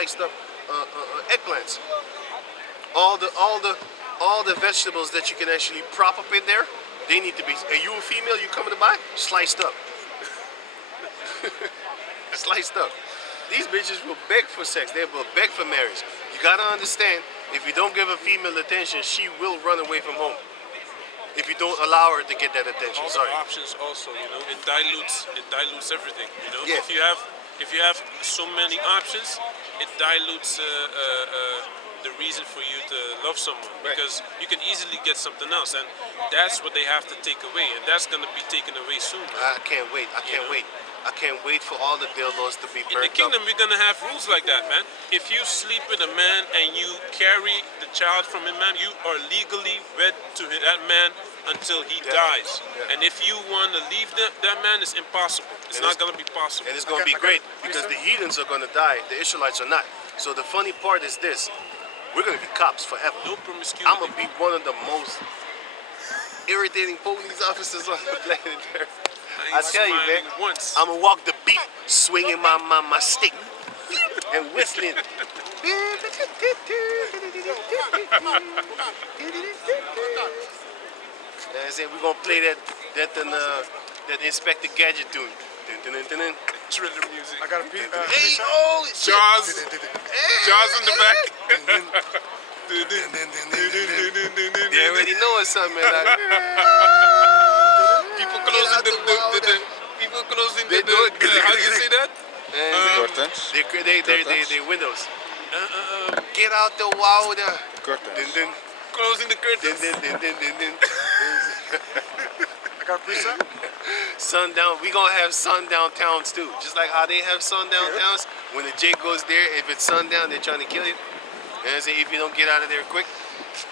sliced up eggplants. All the vegetables that you can actually prop up in there, they need to be. Are you a female? You coming to buy? Sliced up. Sliced up. These bitches will beg for sex. They will beg for marriage. You gotta understand, if you don't give a female attention, she will run away from home. If you don't allow her to get that attention. All the options also, you know, it dilutes everything. You know, Yeah. if you have so many options, it dilutes the reason for you to love someone, because you can easily get something else, and that's what they have to take away, and that's gonna be taken away soon. I can't wait. I can't wait. I can't wait for all the dildos to be burnt In the kingdom, up. we're gonna have rules like that, man. If you sleep with a man and you carry the child from him, man, you are legally wed to that man until he dies. Yeah. And if you want to leave that man, it's impossible. It's not gonna be possible. And it's going to be great because the heathens are going to die. The Israelites are not. So the funny part is this. We're going to be cops forever. No promiscuity. I'm going to be one of the most irritating police officers on the planet Earth. I tell you, man, I'm going to walk the beat swinging my stick and whistling. And I said, we're going to play that Inspector Gadget tune. Thriller music. I got a beat. Hey, oh, shit. Jaws in the back. They already know it's something, man. People closing people closing the how do you say that? Curtains. They windows. Get out the water. Curtains. Closing the curtains. I got a preset. Sundown. We gonna have sundown towns too. Just like how they have sundown towns. When the J goes there, if it's sundown, they're trying to kill you. And I say, if you don't get out of there quick,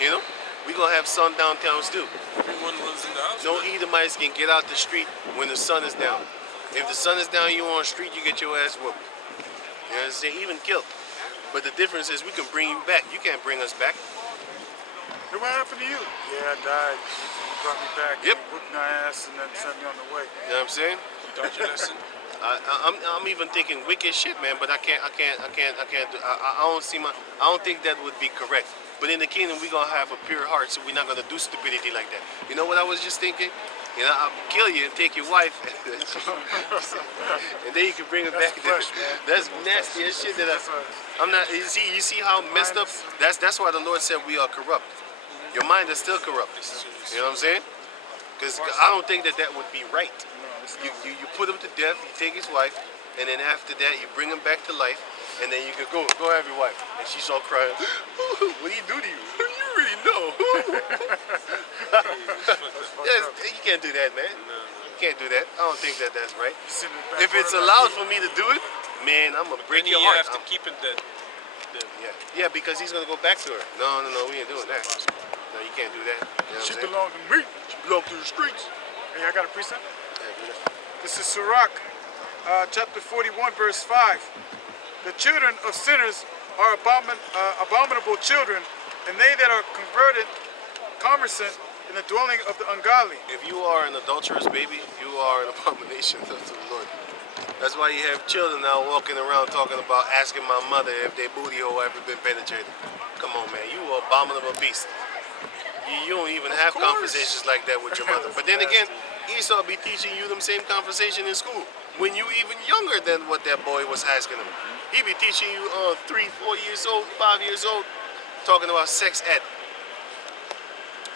you know, we gonna have sundown towns too. Everyone runs in the house. No Edomites can get out the street when the sun is down. If the sun is down, you on the street, you get your ass whooped. You know what I'm saying? Even killed. But the difference is we can bring you back. You can't bring us back. Hey, what happened to you? Yeah, I died. You brought me back. Yep. You whooped my ass and then sent me on the way. You know what I'm saying? Taught you lesson. I'm even thinking wicked shit, man. But I don't think that would be correct. But in the kingdom, we gonna have a pure heart, so we're not gonna do stupidity like that. You know what I was just thinking? You know, I'll kill you and take your wife, and then you can bring her back. Fresh, man. That's nasty as shit. I'm not. You see how messed up. That's why the Lord said we are corrupt. Your mind is still corrupt. You know what I'm saying? Because I don't think that would be right. You put him to death. You take his wife, and then after that you bring him back to life, and then you can go have your wife, and she's all crying. What did he do to you? You really know. Yes, you can't do that, man. You can't do that. I don't think that's right. If it's allowed for me to do it, man, I'm gonna break your heart. You have to keep it dead. Yeah, because he's gonna go back to her. No, we ain't doing that. No, you can't do that. You know She what I'm belonged to me. She belongs to the streets. Hey, I got a preset. Yeah, This is Sirach, chapter 41, verse 5. The children of sinners are abominable children, and they that are conversant in the dwelling of the ungodly. If you are an adulterous baby, you are an abomination to the Lord. That's why you have children now walking around talking about asking my mother if their booty hole ever been penetrated. Come on, man, you are abominable beast. You don't even have conversations like that with your mother. But then again, Esau be teaching you them same conversation in school when you even younger than what that boy was asking him. He be teaching you 3, 4 years old, 5 years old, talking about sex ed.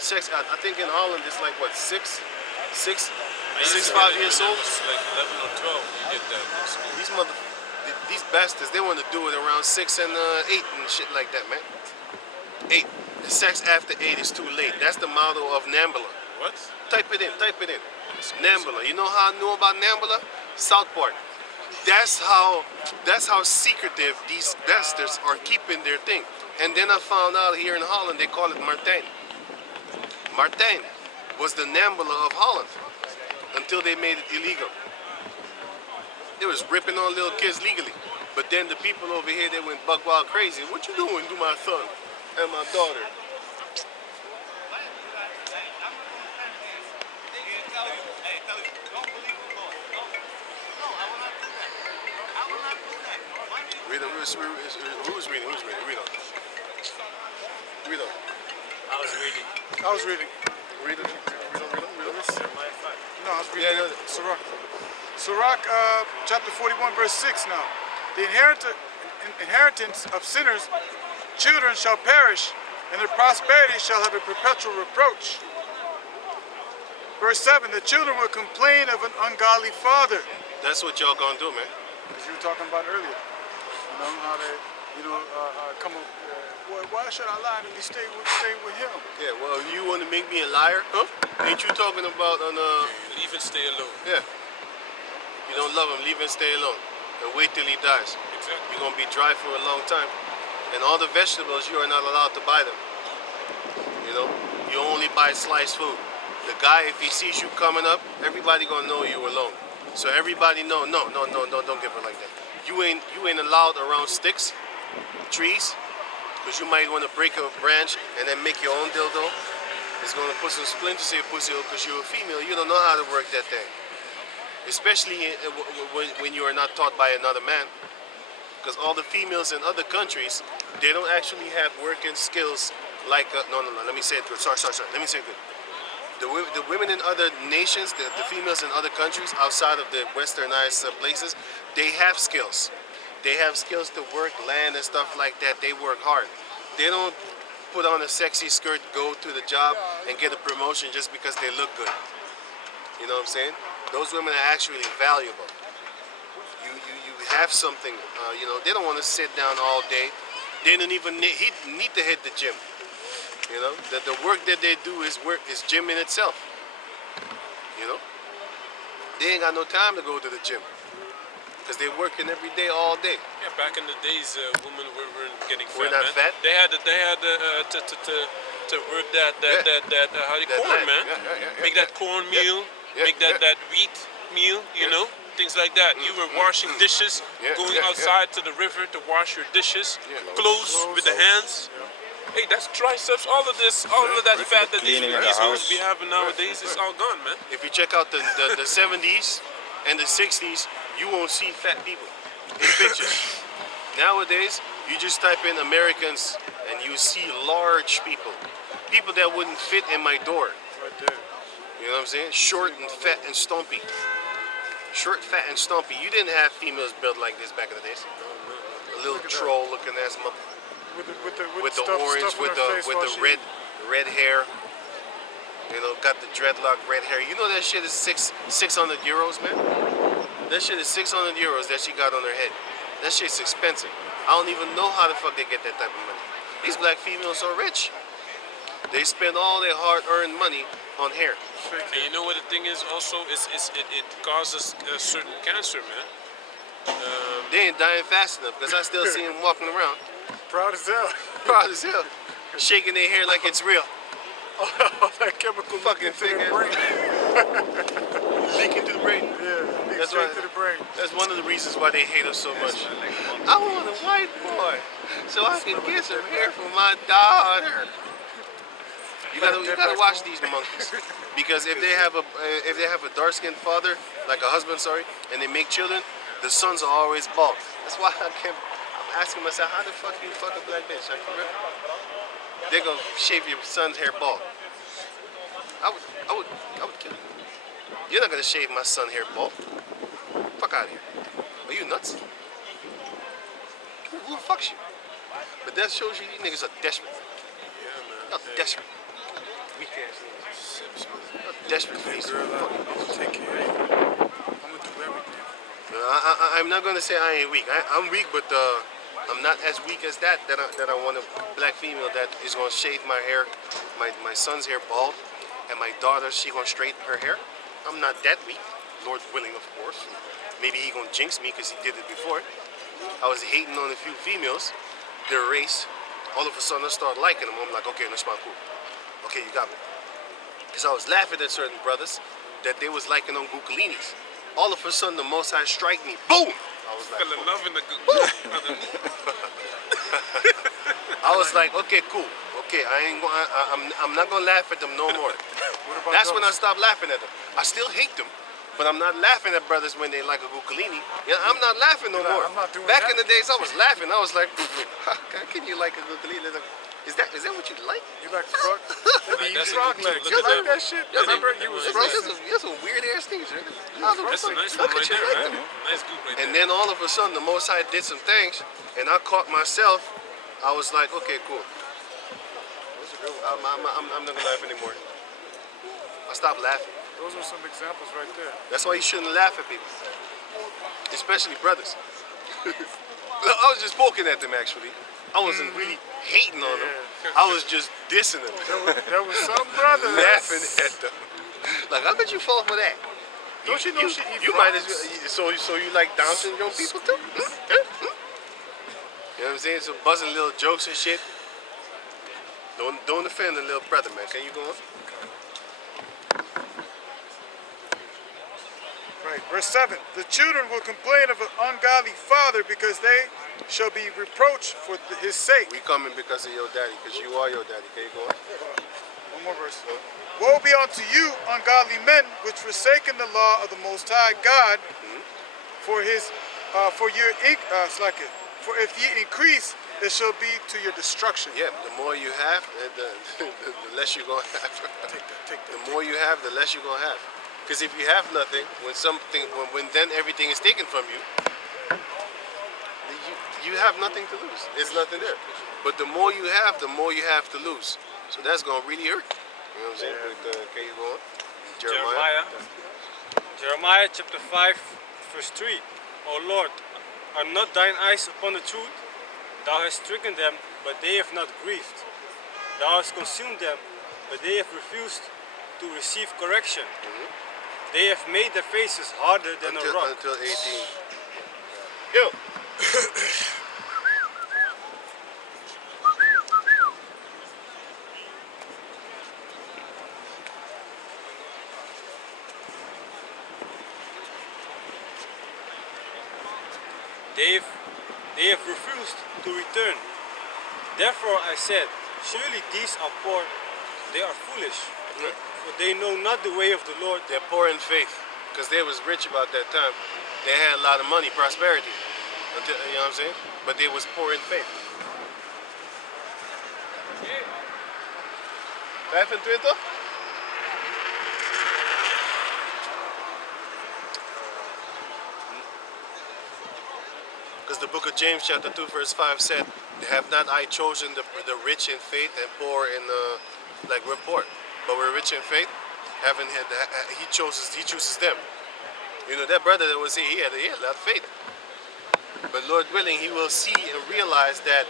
Sex ed. I think in Holland it's like what, 6, 5 years old. It's like 11 or 12. You get that in school. These bastards, they want to do it around 6 and 8 and shit like that, man. 8. The sex after 8 is too late. That's the motto of Nambla. What? Type it in. Nambla. You know how I know about Nambla? South Park. That's how secretive these bastards are keeping their thing. And then I found out here in Holland they call it Martijn. Martijn was the Nambla of Holland until they made it illegal. They was ripping on little kids legally. But then the people over here, they went buck wild crazy. What you doing to my son and my daughter? Read on. Who's reading? Who's reading? Read on. Read on. I was reading. I was reading. Read on. Read on. No, I was reading. Yeah, no. Sirach. Sirach, chapter 41, verse 6 now. The inheritance of sinners, children shall perish, and their prosperity shall have a perpetual reproach. Verse 7, the children will complain of an ungodly father. That's what y'all gonna do, man. As you were talking about earlier. You know, how they, come up, why should I lie to me? Stay with him. Yeah. Well, you want to make me a liar, huh? Ain't you talking about on Leave and stay alone. Yeah. You don't love him, leave him, stay alone, and wait till he dies. Exactly. You're gonna be dry for a long time, and all the vegetables you are not allowed to buy them. You know, you only buy sliced food. The guy, if he sees you coming up, everybody gonna know you alone. So everybody know, no, don't give her like that. You ain't allowed around sticks, trees, because you might want to break a branch and then make your own dildo. It's gonna put some splinters in your pussy because you're a female. You don't know how to work that thing. Especially when you are not taught by another man. Because all the females in other countries, they don't actually have working skills like, no, let me say it good. Sorry, let me say it good. The women in other nations, the females in other countries outside of the westernized places, they have skills. They have skills to work land and stuff like that. They work hard. They don't put on a sexy skirt, go to the job, and get a promotion just because they look good. You know what I'm saying? Those women are actually valuable. You have something, they don't want to sit down all day. They don't even need to hit the gym. You know, the work that they do is gym in itself. You know, they ain't got no time to go to the gym because they're working every day, all day. Yeah, back in the days, women weren't getting fat. We're not man. fat? They had to work that how do you corn, land. man? Yeah. Make that corn meal, make that wheat meal, you know, things like that. You were washing dishes, going outside to the river to wash your dishes, clothes with the hands. Hey, that's triceps. All of that fat that these women be having nowadays is all gone, man. If you check out the 70s and the 60s, you won't see fat people in pictures. Nowadays, you just type in Americans and you see large people. People that wouldn't fit in my door. Right there. You know what I'm saying? Short and fat and stumpy. Short, fat, and stumpy. You didn't have females built like this back in the days. A little troll looking ass mother. With the orange, with the red hair. You know, got the dreadlock red hair. You know that shit is 600 euros, man. That shit is 600 euros that she got on her head. That shit's expensive. I don't even know how the fuck they get that type of money. These black females are rich. They spend all their hard-earned money on hair. And you know what the thing is also? It causes a certain cancer, man. They ain't dying fast enough because I still see them walking around. Proud as hell. Proud as hell. Shaking their hair like it's real. All that chemical Fucking leaking to thing the brain. Leaking to the brain. Yeah, leaks straight to the brain. That's one of the reasons why they hate us so much. I want a white boy so I can get some hair for my daughter. You gotta watch these monkeys because if they have a dark-skinned father, like a husband, and they make children, the sons are always bald. That's why I'm asking myself, how the fuck do you fuck a black bitch? Like, for real? They're gonna shave your son's hair bald. I would kill you. You're not gonna shave my son's hair bald. Fuck out of here. Are you nuts? Who fucks you? But that shows you these niggas are desperate. Y'all desperate. Weak ass niggas. Y'all desperate for these fucking bitches. Take care of you. I'm gonna do everything. I'm not gonna say I ain't weak. I'm weak, but I'm not as weak as that I want a black female that is gonna shave my hair, my son's hair bald, and my daughter, she gonna straighten her hair. I'm not that weak, Lord willing, of course. Maybe he gonna jinx me because he did it before. I was hating on a few females, their race. All of a sudden I started liking them. I'm like, okay, that's my cool. Okay, you got me. Because I was laughing at certain brothers that they was liking on Gukalinis. All of a sudden the Most High strike me. Boom! I was like, Fell in love in the I was like, okay, cool. Okay, I'm not gonna laugh at them no more. That's when I stopped laughing at them. I still hate them, But I'm not laughing at brothers when they like a ukulele. Yeah, I'm not laughing no You're like, more. I'm not doing Back that. in the days, I was laughing. I was like, how can you like a ukulele? Like, is that what you like? You like frog? They be That's a frog good too. legs. Look You at like that. that shit? Yeah, Remember? that You was one. roasting. That's some weird ass things, right? That's a nice one right there, right? Nice group right And there. then all of a sudden, the Most High did some things, and I caught myself. I was like, okay, cool. I'm not gonna laugh anymore. I stopped laughing. Those are some examples right there. That's why you shouldn't laugh at people, especially brothers. I was just poking at them actually. I wasn't really hating on them. I was just dissing them, There was some brothers. laughing at them. Like, how could you fall for that? Don't you know she eat You might as frogs? well. So you like Down syndrome people too? You know what I'm saying? So buzzing little jokes and shit. Don't offend the little brother, man. Can you go on? Right. Verse 7. The children will complain of an ungodly father because they shall be reproached for his sake. We coming because of your daddy, because you are your daddy. Can you go on? One more verse. Woe be unto you, ungodly men, which forsaken the law of the Most High God, for if ye increase, it shall be to your destruction. Yeah, the more you have, the less you're gonna have. The more you have, the less you're gonna have. Because if you have nothing, when then everything is taken from you, you have nothing to lose. There's nothing there. But the more you have, the more you have to lose. So that's gonna really hurt. You know what I'm saying? Can you go on? Jeremiah chapter 5, verse 3. O Lord, are not thine eyes upon the truth? Thou hast stricken them, but they have not grieved. Thou hast consumed them, but they have refused to receive correction. They have made their faces harder than a rock. Until 18. Yo. They have refused to return. Therefore I said, surely these are poor, they are foolish, for they know not the way of the Lord. They're poor in faith, because they was rich about that time. They had a lot of money, prosperity. You know what I'm saying? But they was poor in faith. 25? Because the book of James chapter 2 verse 5 said, have not I chosen the rich in faith and poor in like we're poor, but we're rich in faith. He chooses them. You know, that brother that was here, he had a lot of faith. But Lord willing, he will see and realize that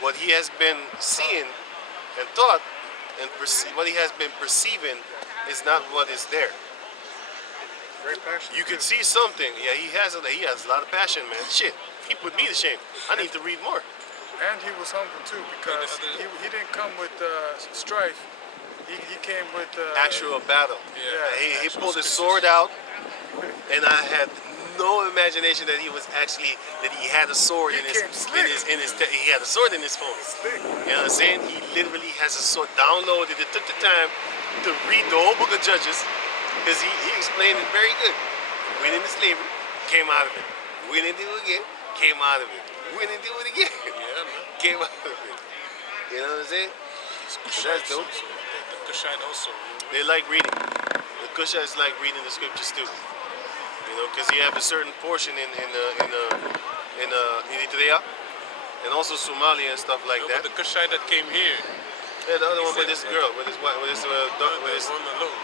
what he has been seeing and thought and what he has been perceiving is not what is there. Very passionate. You can see something. Yeah, he has a lot of passion, man. Shit, he put me to shame. I need to read more. And he was humble too, because he didn't come with strife. He came with Actual battle. Yeah, He pulled his sword out, and I had no imagination that he had a sword He in his came slick. he had a sword in his phone. slick. You know what I'm saying? He literally has a sword downloaded. It took the time to read the whole book of Judges, because he explained it very good. Went into slavery, came out of it. Went into it again, came out of it. Went into it again, Yeah, man. came out of it. You know what I'm saying? So that's dope. The Cushite also. They like reading. The Kushites like reading the scriptures too. You know, because you have a certain portion in Eritrea and also Somalia and stuff like No, that. but the Cushite that came here, Yeah, the other one with this girl, with his one alone.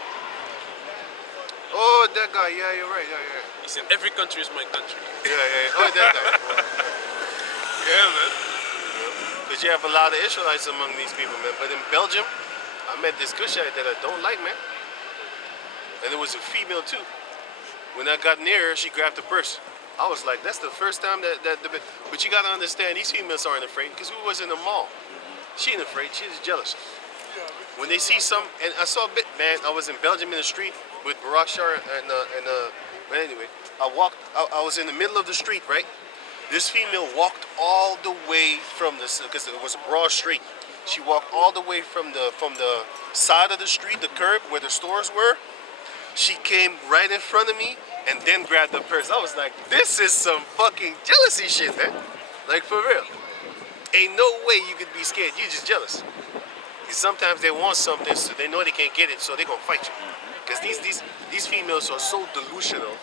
Oh, that guy. Yeah, you're right. Yeah. He said, every country is my country. Yeah. Oh, that guy. Yeah, man. Because you have a lot of Israelites among these people, man. But in Belgium, I met this Cushite that I don't like, man. And it was a female too. When I got near her, she grabbed the purse. I was like, that's the first time but you gotta understand, these females aren't afraid, because we was in the mall. She ain't afraid, she's jealous. When they see and I saw a bit, man, I was in Belgium in the street with Barak Shar but anyway, I was in the middle of the street, right? This female walked all the way from because it was a broad street. She walked all the way from the side of the street, the curb where the stores were, She came right in front of me and then grabbed the purse. I was like, this is some fucking jealousy shit, man. Like, for real. Ain't no way you could be scared. You're just jealous. Sometimes they want something, so they know they can't get it, so they're gonna fight you. Because these females are so delusional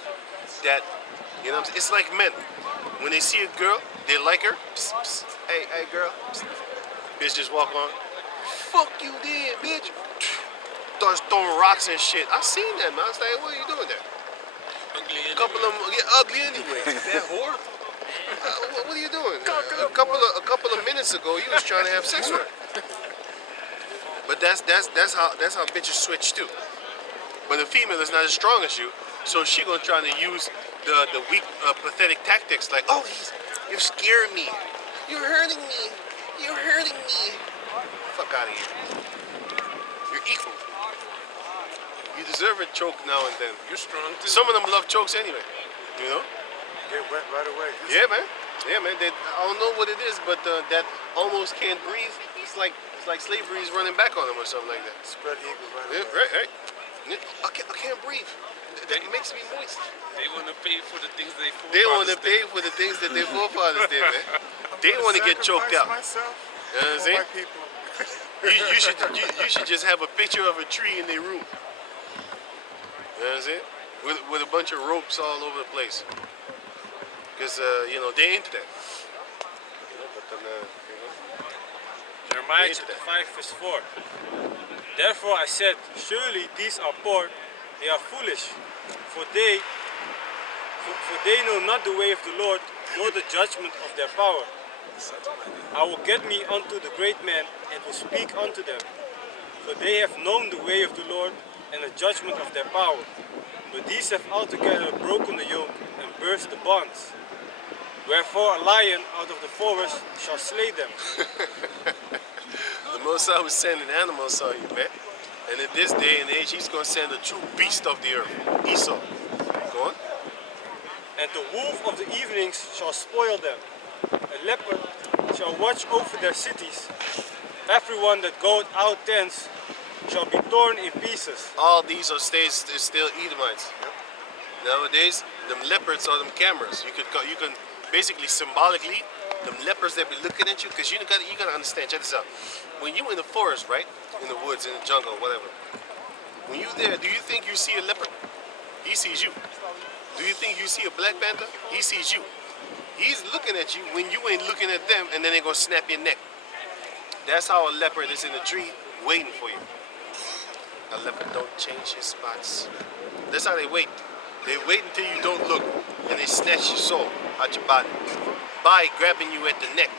that, you know what I'm saying? It's like men. When they see a girl, they like her. Psst, psst. Hey, girl. Psst. Bitch just walk on. Fuck you then, bitch. Starts throwing rocks and shit. I seen that, man. I was like, what are you doing there? Ugly A couple of them get ugly anyway. That whore. What are you doing? A couple of minutes ago, you was trying to have sex with her. But that's how bitches switch too. But the female is not as strong as you, so she gonna try to use the weak, pathetic tactics like, oh, you're scaring me, you're hurting me, you're hurting me. Fuck out of here. You're equal. You deserve a choke now and then. You're strong too. Some of them love chokes anyway, you know. Get wet right away. Yeah, man. Yeah, man. I don't know what it is, but that almost can't breathe. It's like slavery is running back on them or something like that. Spread eagle right Yeah, away. right. I can't breathe. That makes me moist. They want to pay for the things they They want to pay for the things that their forefathers did, man. They want to get choked out. Myself You know what I'm for saying? my people. You should just have a picture of a tree in their room. You know what I'm saying? With a bunch of ropes all over the place. Because, you know, they're into that. You know, but then, you know. Jeremiah Into chapter that. 5 verse 4. Therefore I said, surely these are poor, they are foolish, for they know not the way of the Lord, nor the judgment of their power. I will get me unto the great men, and will speak unto them. For they have known the way of the Lord, and the judgment of their power. But these have altogether broken the yoke, and burst the bonds. Wherefore a lion out of the forest shall slay them. The Most High was sending animals on you, man. And in this day and age, he's going to send a true beast of the earth, Esau. Go on. And the wolf of the evenings shall spoil them. A leopard shall watch over their cities. Everyone that goeth out thence shall be torn in pieces. All these are still Edomites. Nowadays, them leopards are them cameras. You can basically symbolically, them leopards that be looking at you, because you gotta understand. Check this out. When you in the forest, right, in the woods, in the jungle, whatever. When you there, do you think you see a leopard? He sees you. Do you think you see a black panther? He sees you. He's looking at you when you ain't looking at them, and then they gonna snap your neck. That's how a leopard is in the tree waiting for you. A leopard don't change his spots. That's how they wait. They wait until you don't look, and they snatch your soul out your body by grabbing you at the neck.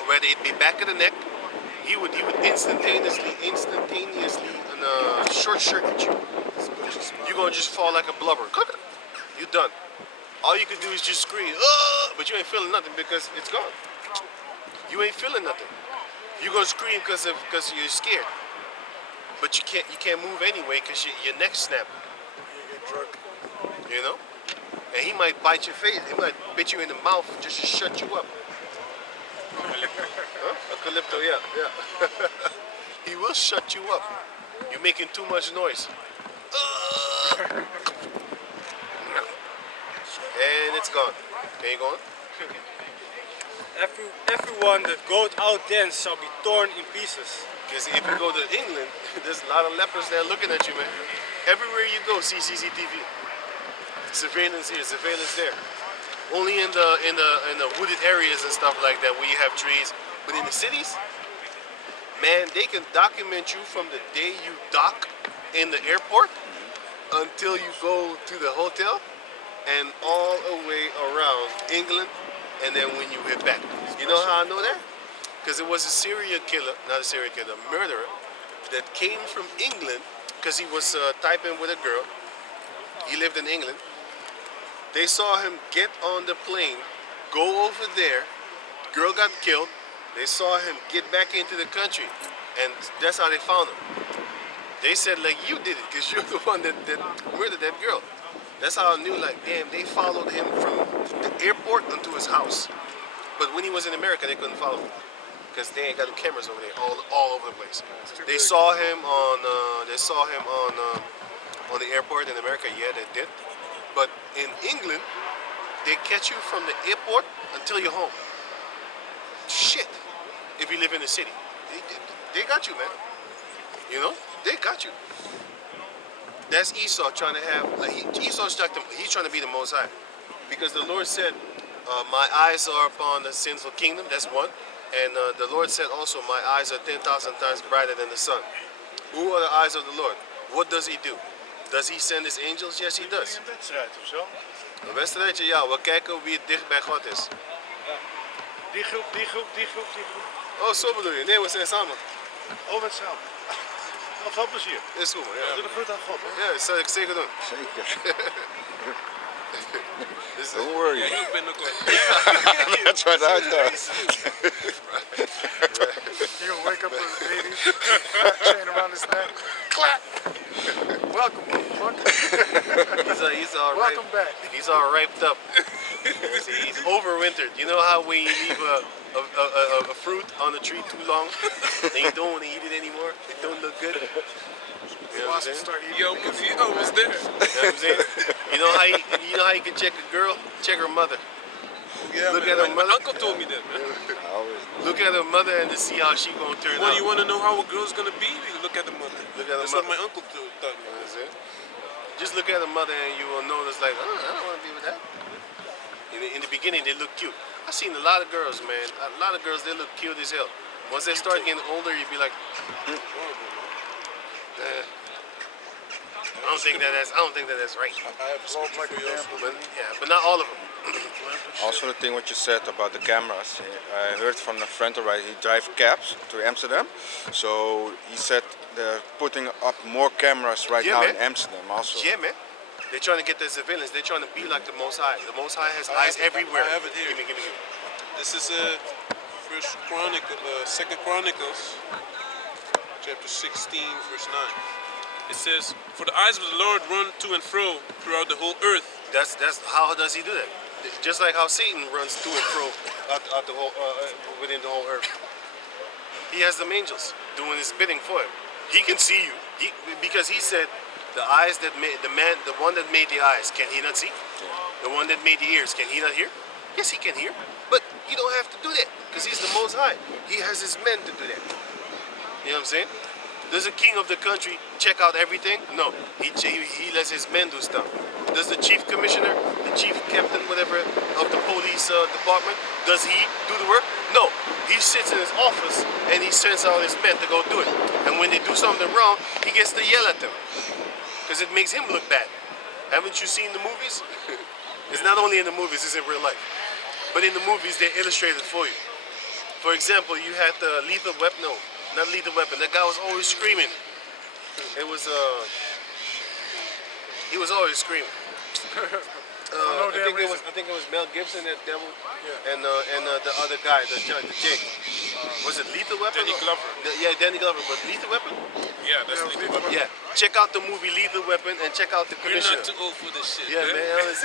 Or whether it be back of the neck, he would instantaneously short circuit you. You're gonna just fall like a blubber. You're done. All you can do is just scream, "Oh!" But you ain't feeling nothing because it's gone. You ain't feeling nothing. You're gonna scream because you're scared. But you can't move anyway because your neck's snapped. You get drunk. You know? And he might bite your face. He might bite you in the mouth just to shut you up. Huh? Eucalypto, yeah. He will shut you up. You're making too much noise. And it's gone. Can you go on? Everyone that goeth out thence shall be torn in pieces. Because if you go to England, there's a lot of leopards there looking at you, man. Everywhere you go, see CCTV. Surveillance here, surveillance there. Only in the wooded areas and stuff like that where you have trees. But in the cities, man, they can document you from the day you dock in the airport until you go to the hotel and all the way around England, and then when you hit back. You know how I know that? Because it was a serial killer, not a serial killer, a murderer that came from England because he was typing with a girl. He lived in England. They saw him get on the plane, go over there. Girl got killed. They saw him get back into the country, and that's how they found him. They said, like, you did it because you're the one that murdered that girl. That's how I knew, like, damn, they followed him from the airport onto his house. But when he was in America, they couldn't follow him because they ain't got the cameras over there all over the place. They saw him on on the airport in America, yeah, they did. But in England, they catch you from the airport until you're home. Shit. If you live in the city, they got you, man. You know, they got you. That's Esau trying to have, like, Esau's he's trying to be the Most High. Because the Lord said, my eyes are upon the sinful kingdom, that's one. And the Lord said also, my eyes are 10,000 times brighter than the sun. Who are the eyes of the Lord? What does he do? Does he send his angels? Yes, he does. Een wedstrijd of zo. Een wedstrijdje, ja. We kijken wie het dicht bij God is. Die groep, die groep, die groep, die groep. Oh, zo bedoel je? Nee, we zijn samen. Oh, wat samen. Nog veel plezier. Is goed, man. Ja. Doe de groet aan God, hè. Ja, dat zal ik zeker doen. Zeker. Dus, Don't worry. Ja, ik ben ook wel. That's what I thought. You'll wake up with a lady, chain around his neck. Clap! Welcome, motherfucker. he's all Welcome back. He's all raped up. He's overwintered. You know how when you leave a fruit on the tree too long, and you don't want to eat it anymore, it don't look good. You know what I'm saying? Start eating. Yo, he almost there. You know what I'm saying? You know how you can check a girl? Check her mother. Yeah, Look man, at her my mother. uncle told me that, man. Always. Look at her mother and to see how she gonna turn Well, out. you want to know how a girl's gonna be? Look at the mother. Look at the That's mother. what my uncle taught me. You know what I'm saying? Just look at her mother and you will notice like, oh, I don't want to be with that. In the beginning, they look cute. I've seen a lot of girls, man. A lot of girls, they look cute as hell. Once they start getting older, you'd be like, I don't think that that's right. I have a scripture for you also. But yeah, but not all of them. Also the thing what you said about the cameras. I heard from a friend already, he drives cabs to Amsterdam. So he said they're putting up more cameras right Yeah, now man. in Amsterdam also. Yeah, man. They're trying to get the surveillance. They're trying to be like the Most High. The Most High has eyes everywhere. I have it here. Give me. This is Second Chronicles, chapter 16, verse 9. It says, "For the eyes of the Lord run to and fro throughout the whole earth." That's how does he do that? Just like how Satan runs to and fro out the whole within the whole earth. He has them angels doing his bidding for him. He can see you because he said, "The eyes that made the one that made the eyes, can he not see? The one that made the ears, can he not hear? Yes, he can hear, but you don't have to do that because he's the Most High. He has his men to do that. You know what I'm saying? Does the king of the country check out everything? No, he lets his men do stuff. Does the chief commissioner, the chief captain, whatever, of the police department, does he do the work? No, he sits in his office and he sends out his men to go do it. And when they do something wrong, he gets to yell at them because it makes him look bad. Haven't you seen the movies? It's not only in the movies, it's in real life. But in the movies, they illustrate it for you. For example, you had the Lethal Weapon. No, not Lethal Weapon. That guy was always screaming. It was he was always screaming. I think it was Mel Gibson, that devil, and the other guy, the Jake. Was it Lethal Weapon? Danny Glover. Yeah, Danny Glover. But Lethal Weapon? Yeah, that's Lethal Weapon. Yeah. Check out the movie Lethal Weapon and check out the You're commissioner. not too old for this shit. Yeah, man. I was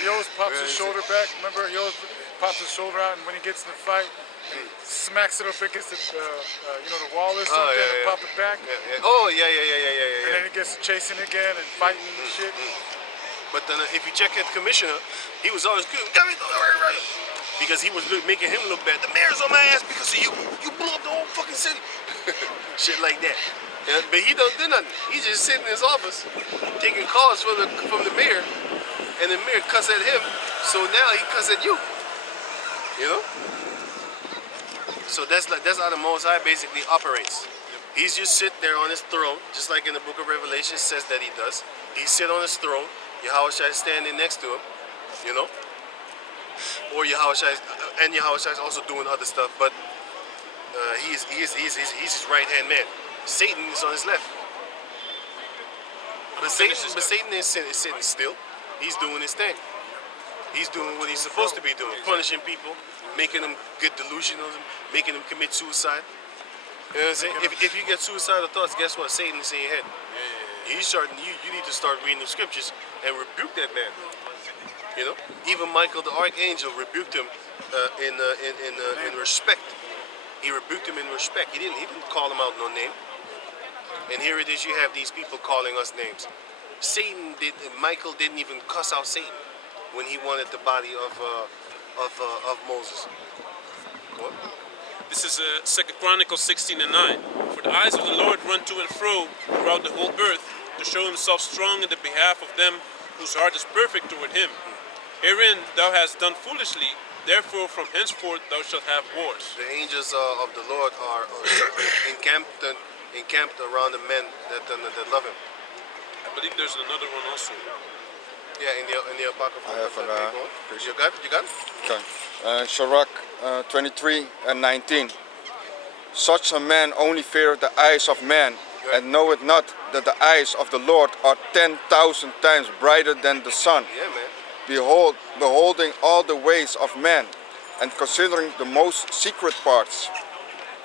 He always pops his shoulder back. Remember, he always pops his shoulder out, and when he gets in the fight, he smacks it up against the, the wall or something, and pop it back. Yeah. Oh, yeah. And then he gets to chasing again and fighting and shit. But then if you check at commissioner, he was always good. Because he was making him look bad. The mayor's on my ass because of you. You blew up the whole fucking city. Shit like that. Yeah, but he don't do nothing. He's just sitting in his office taking calls from the mayor, and the mayor cuss at him. So now he cuss at you. You know? So that's how the Most High basically operates. He's just sit there on his throne, just like in the book of Revelation says that he does. He sit on his throne, Yahushua is standing next to him, you know? Or Yahushua is also doing other stuff, but he's his right-hand man. Satan is on his left. But Satan is sitting still. He's doing his thing. He's doing what he's supposed to be doing, punishing people, making them get delusional, making them commit suicide. You know what I'm saying? If you get suicidal thoughts, guess what? Satan is in your head. You need to start reading the scriptures and rebuke that man. You know, even Michael the archangel rebuked him in respect. He rebuked him in respect. He didn't call him out no name. And here it is, you have these people calling us names. Michael didn't even cuss out Satan when he wanted the body of Moses. What? This is 2 Chronicles 16 and 9. For the eyes of the Lord run to and fro throughout the whole earth, to show himself strong in the behalf of them whose heart is perfect toward him. Herein thou hast done foolishly, therefore from henceforth thou shalt have wars. The angels of the Lord are encamped around the men that love him. I believe there's another one also. Yeah, in the Apocrypha. I have You got it? You got it? Okay. Sirach 23 and 19. Such a man only feareth the eyes of man, and knoweth not that the eyes of the Lord are 10,000 times brighter than the sun. Yeah, man. Beholding all the ways of man, and considering the most secret parts.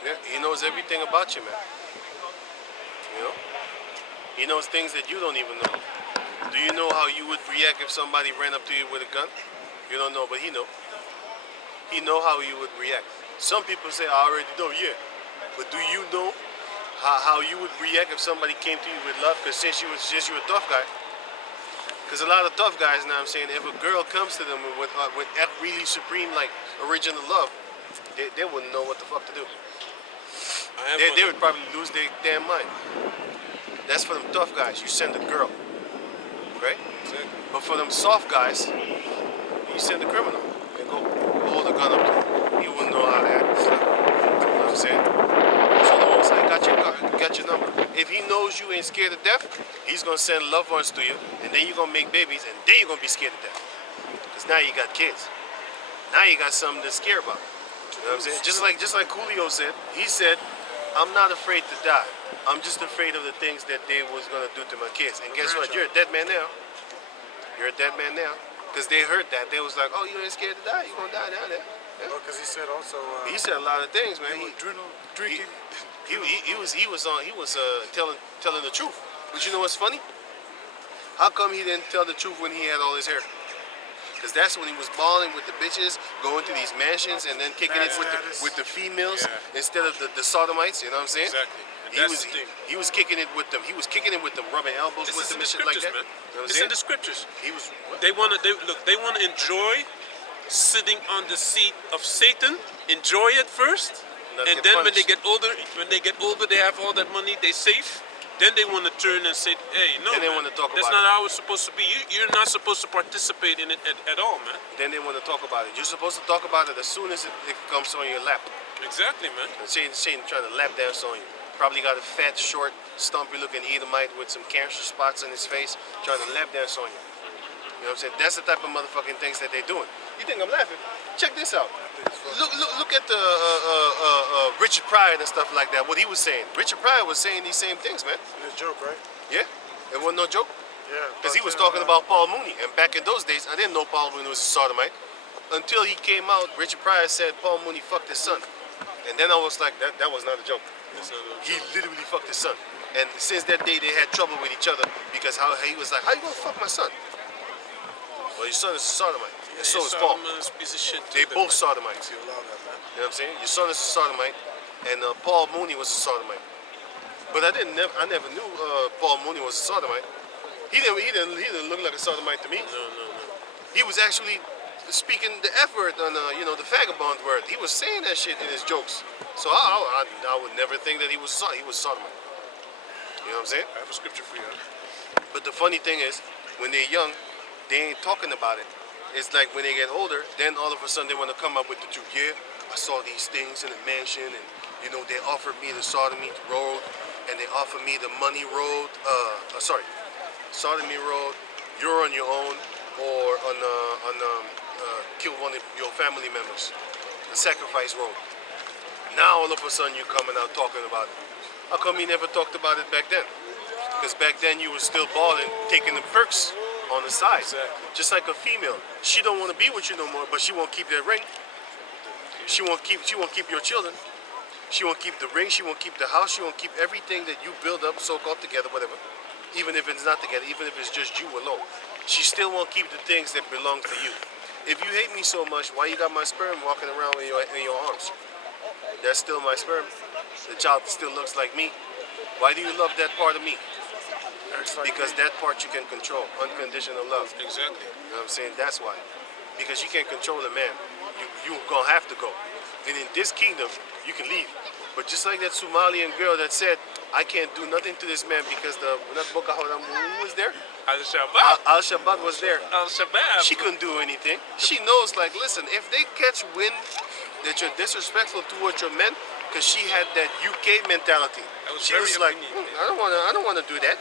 Yeah, he knows everything about you, man. You know? He knows things that you don't even know. Do you know how you would react if somebody ran up to you with a gun? You don't know, but he know. He know how you would react. Some people say, I already know, yeah. But do you know how you would react if somebody came to you with love? Because since you a tough guy. Because a lot of tough guys, now I'm saying, if a girl comes to them with really supreme, like, original love, they wouldn't know what the fuck to do. They would probably lose their damn mind. That's for them tough guys. You send a girl, right? Exactly. But for them soft guys, you send a criminal and go hold a gun up to him. He wouldn't know how to act. You know what I'm saying? So the Most High got your number. If he knows you ain't scared to death, he's gonna send loved ones to you, and then you're gonna make babies, and then you're gonna be scared to death. Because now you got kids. Now you got something to scare about. You know what I'm saying? Just like Coolio said, he said, I'm not afraid to die. I'm just afraid of the things that they was gonna do to my kids. And guess what? You're a dead man now. You're a dead man now. Because they heard that. They was like, oh, you ain't scared to die. You're gonna die down there. Yeah. Because he said also. He said a lot of things, man. Drinking. He was telling the truth. But you know what's funny? How come he didn't tell the truth when he had all his hair? Because that's when he was balling with the bitches, going to these mansions, and then kicking it with the females instead of the sodomites. You know what I'm saying? Exactly. He was kicking it with them. He was kicking it with them, rubbing elbows This with is them in and the shit like scriptures, that. man. You know what I'm It's in saying? the scriptures. He was. What? They want to enjoy sitting on the seat of Satan, enjoy it first, Not and get then punished. when they get older, they have all that money, they save. Then they want to turn and say, "Hey, no, Then they man, want to talk that's about not it. how it's supposed to be. You're not supposed to participate in it at all, man." Then they want to talk about it. You're supposed to talk about it as soon as it comes on your lap. Exactly, man. And Shane trying to lap dance on you. Probably got a fat, short, stumpy-looking Edomite with some cancer spots in his face, trying to lap dance on you. You know what I'm saying? That's the type of motherfucking things that they're doing. You think I'm laughing? Check this out. Look at the Richard Pryor and stuff like that. What he was saying. Richard Pryor was saying these same things, man. It's a joke, right? Yeah, it wasn't no joke. Yeah. Because he was talking about Paul Mooney. And back in those days, I didn't know Paul Mooney was a sodomite. Until he came out, Richard Pryor said Paul Mooney fucked his son. And then I was like, that was not a joke. He literally fucked his son. And since that day, they had trouble with each other because he was like, how you gonna fuck my son? Well, your son is a sodomite. And so is Paul. Piece of shit They too, both man. sodomites. You know what I'm saying? Your son is a sodomite, and Paul Mooney was a sodomite. But I never knew Paul Mooney was a sodomite. He didn't look like a sodomite to me. No. He was actually speaking the F word on the vagabond word. He was saying that shit in his jokes. So I would never think that he was sodomite. You know what I'm saying? I have a scripture for you. But the funny thing is, when they're young, they ain't talking about it. It's like when they get older, then all of a sudden they want to come up with the truth. Yeah, I saw these things in the mansion, and they offered me the sodomy road, and they offered me the money road. Sodomy road. You're on your own, or kill one of your family members. The sacrifice road. Now all of a sudden you're coming out talking about it. How come you never talked about it back then? Because back then you were still balling, taking the perks on the side. Exactly. Just like a female. She don't want to be with you no more, but she won't keep that ring. She won't keep your children. She won't keep the ring, she won't keep the house, she won't keep everything that you build up so-called together, whatever. Even if it's not together, even if it's just you alone. She still won't keep the things that belong to you. If you hate me so much, why you got my sperm walking around in your arms? That's still my sperm. The child still looks like me. Why do you love that part of me? Because that part you can control. Unconditional love. Exactly. You know what I'm saying? That's why. Because you can't control a man. You gonna have to go. And in this kingdom, you can leave. But just like that Somalian girl that said, I can't do nothing to this man because not Boko Haram, who was there? Al-Shabaab. Al-Shabaab was there. Al-Shabaab. She couldn't do anything. She knows, like, listen, if they catch wind that you're disrespectful towards your men, because she had that UK mentality. She very was like, opinionated. I don't wanna do that.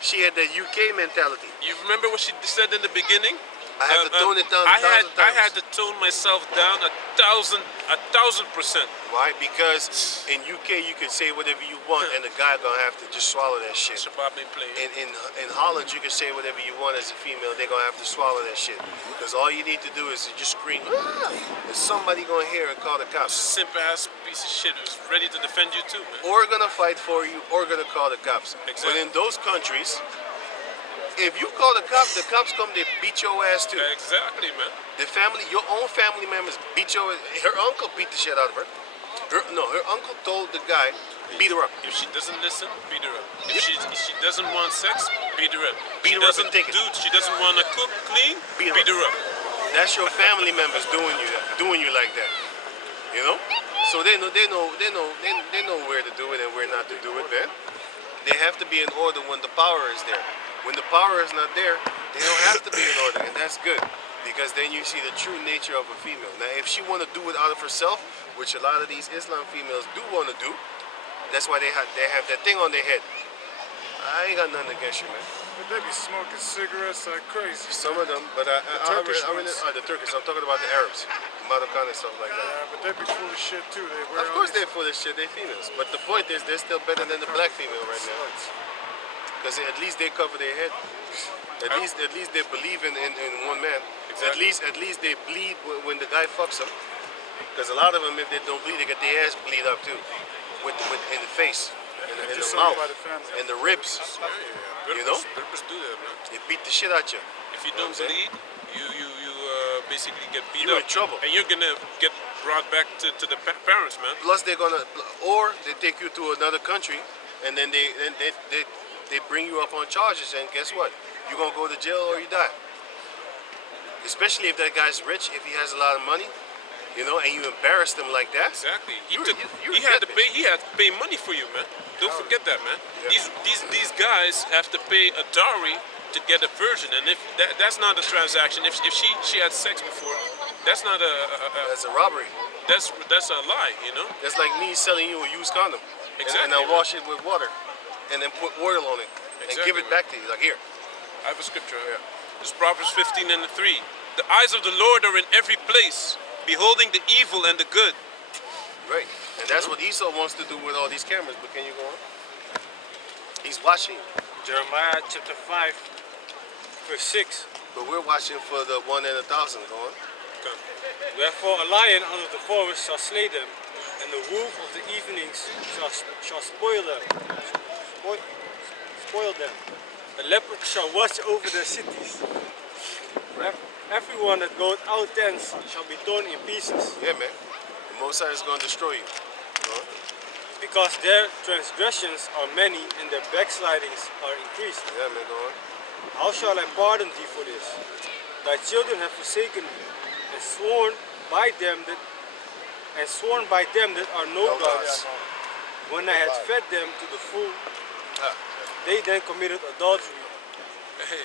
She had that UK mentality. You remember what she said in the beginning? I have to tone it down I 1,000 had times. to tone myself down 1,000%. Why? Because in UK you can say whatever you want, and the guy gonna have to just swallow that shit. Shabaab ain't playing. In Holland you can say whatever you want as a female, they're gonna have to swallow that shit. Because all you need to do is to just scream, ah, and somebody gonna hear and call the cops. Simple ass piece of shit who's ready to defend you too, man. Or gonna fight for you, or gonna call the cops. But Exactly. in those countries, if you call the cops come, they beat your ass too. Exactly, man. The family, your own family members beat your. Her uncle beat the shit out of her. Her uncle told the guy, beat her up. If she doesn't listen, beat her up. If she doesn't want sex, beat her up. Beat her up and take it. She doesn't want to cook clean, Beat beat her her up. That's your family members doing you like that. You know? So they know where to do it and where not to do it, man. They have to be in order when the power is there. When the power is not there, they don't have to be in order, and that's good. Because then you see the true nature of a female. Now, if she want to do it out of herself, which a lot of these Islam females do want to do, that's why they have that thing on their head. I ain't got nothing against you, man. But they be smoking cigarettes like crazy. Some of them, but the Turkish, I'm talking about the Arabs, Moroccan and stuff like that. Yeah, but they be full of shit too. They wear Of all course these they're full of shit, they're females. But the point is, they're still better than the black female right now. sluts. Because at least they cover their head. At least they believe in one man. Exactly. At least they bleed when the guy fucks them. Because a lot of them, if they don't bleed, they get their ass bleed up too, in the face, in the Just mouth, by the family. in the ribs. You know? Berbers do that, man. They beat the shit out you. If you You know don't what I'm saying? bleed, you basically get beat You're up. in trouble. And you're gonna get brought back to the parents, man. Plus they're gonna, or they take you to another country, and then they bring you up on charges, and guess what? You're gonna go to jail or you die. Especially if that guy's rich, if he has a lot of money, you know, and you embarrass them like that. Exactly. You're He a had to dead pay. bitch. He had to pay money for you, man. Don't forget that, man. Yeah. These guys have to pay a dowry to get a virgin, and if that's not a transaction. If she had sex before, that's not That's a robbery. that's a lie, you know. That's like me selling you a used condom. And Exactly, I man. wash it with water, and then put oil on it, and give Exactly, it back to you. Like, here. I have a scripture here. It's Proverbs 15:3. The eyes of the Lord are in every place, beholding the evil and the good. Right. And that's what Esau wants to do with all these cameras. But can you go on? He's watching. Jeremiah chapter 5, verse 6. But we're watching for the 1 in 1,000. Go on. Okay. Wherefore a lion out of the forest shall slay them, and the wolf of the evenings shall spoil them. Spoil them. A leopard shall watch over their cities. Everyone that goeth out thence shall be torn in pieces, Yeah, man. The Most High is going to destroy you. Go on. because their transgressions are many and their backslidings are increased. Yeah, man. Go on. How shall I pardon thee for this? Thy children have forsaken me, and sworn by them that are no No gods. gods. When I had fed them to the full, Ah. they then committed adultery Hey,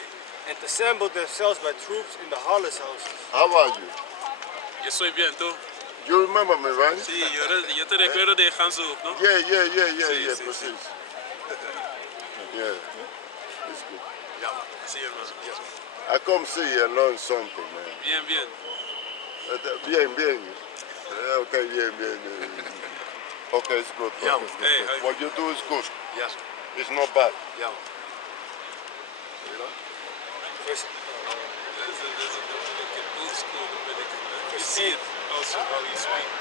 and assembled themselves by troops in the harlots' houses. How are you? yo soy bien, tú. You remember me, right? Sí, yo te recuerdo de Hansu, ¿no? Yeah, Sí, sí, precies. Yeah, it's good. Sí, hermano. I come see you and learn something, man. Bien, bien. Bien. Okay, bien. Okay, it's good. Yeah. It's good. Hey, how you- What you do is good. Yes. It's not bad. Yeah. You know? Verse, There's a Dominican, old school Dominican, man. You Verse see 8. it also how he speaks.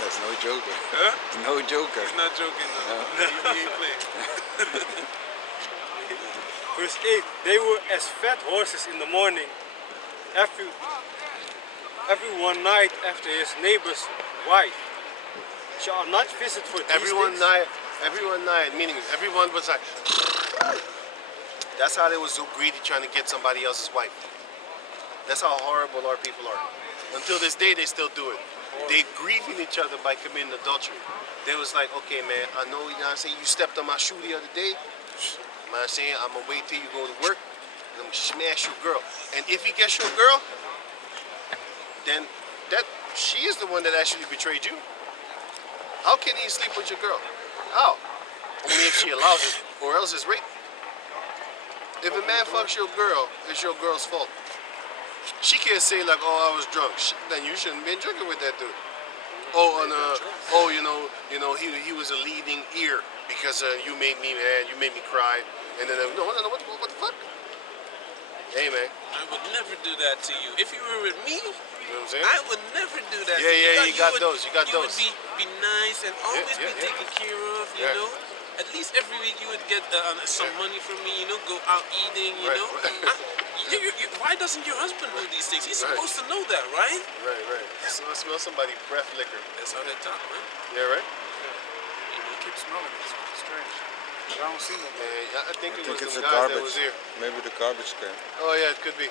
That's no joker. Huh? No joker. He's not joking, no. He ain't playing. verse 8. They were as fat horses in the morning, every one night after his neighbor's wife. Shall not visit for these Everyone things. night Everyone lied, meaning everyone was like, that's how they was so greedy trying to get somebody else's wife. That's how horrible our people are. Until this day, they still do it. They grieving each other by committing adultery. They was like, okay, man, I know, you know what I'm saying, you stepped on my shoe the other day. You know what I'm saying, I'm gonna wait till you go to work, and I'm gonna smash your girl. And if he gets your girl, then she is the one that actually betrayed you. How can he sleep with your girl? How? Only if she allows it, or else it's rape. If a man fucks your girl, it's your girl's fault. She can't say like, oh, I was drunk. Then you shouldn't been drinking with that dude. Oh, and he was a leading ear because you made me mad, you made me cry, and then no, what the fuck? Hey man, I would never do that to you. If you were with me, you know what I'm saying? I would never do that. Yeah, to you. yeah, you got those. You would be nice and always yeah, be taken care of. You Yeah. know. At least every week you would get some money from me. You know, go out eating. You Right. know. Why doesn't your husband do these things? He's Right. supposed to know that, right? Right. So I smell somebody breath liquor. That's how they talk, man. Yeah, right? I keep smelling it. It's strange. But I don't see nobody. Man, I think I it think was it's the a guys that garbage. was here. Maybe the garbage can. Oh yeah, it could be.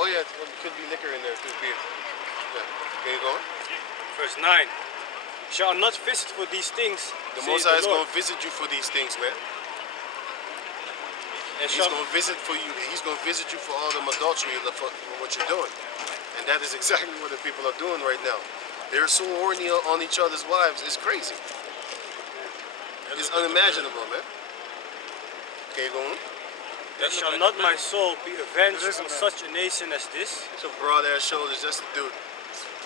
Oh yeah, it could be liquor in there too, beer. Yeah. Can you go on? Verse 9. Shall not visit for these things. The saith Most High is Lord. going to visit you for these things, man. And He's shall, going to visit for you. He's going to visit you for all the adultery and for what you're doing. And that is exactly what the people are doing right now. They're so horny on each other's wives. It's crazy. It's unimaginable, man. Okay, go on. That shall look not like a my soul be avenged It is a on man. such a nation as this? So broad ass shoulders, that's the dude.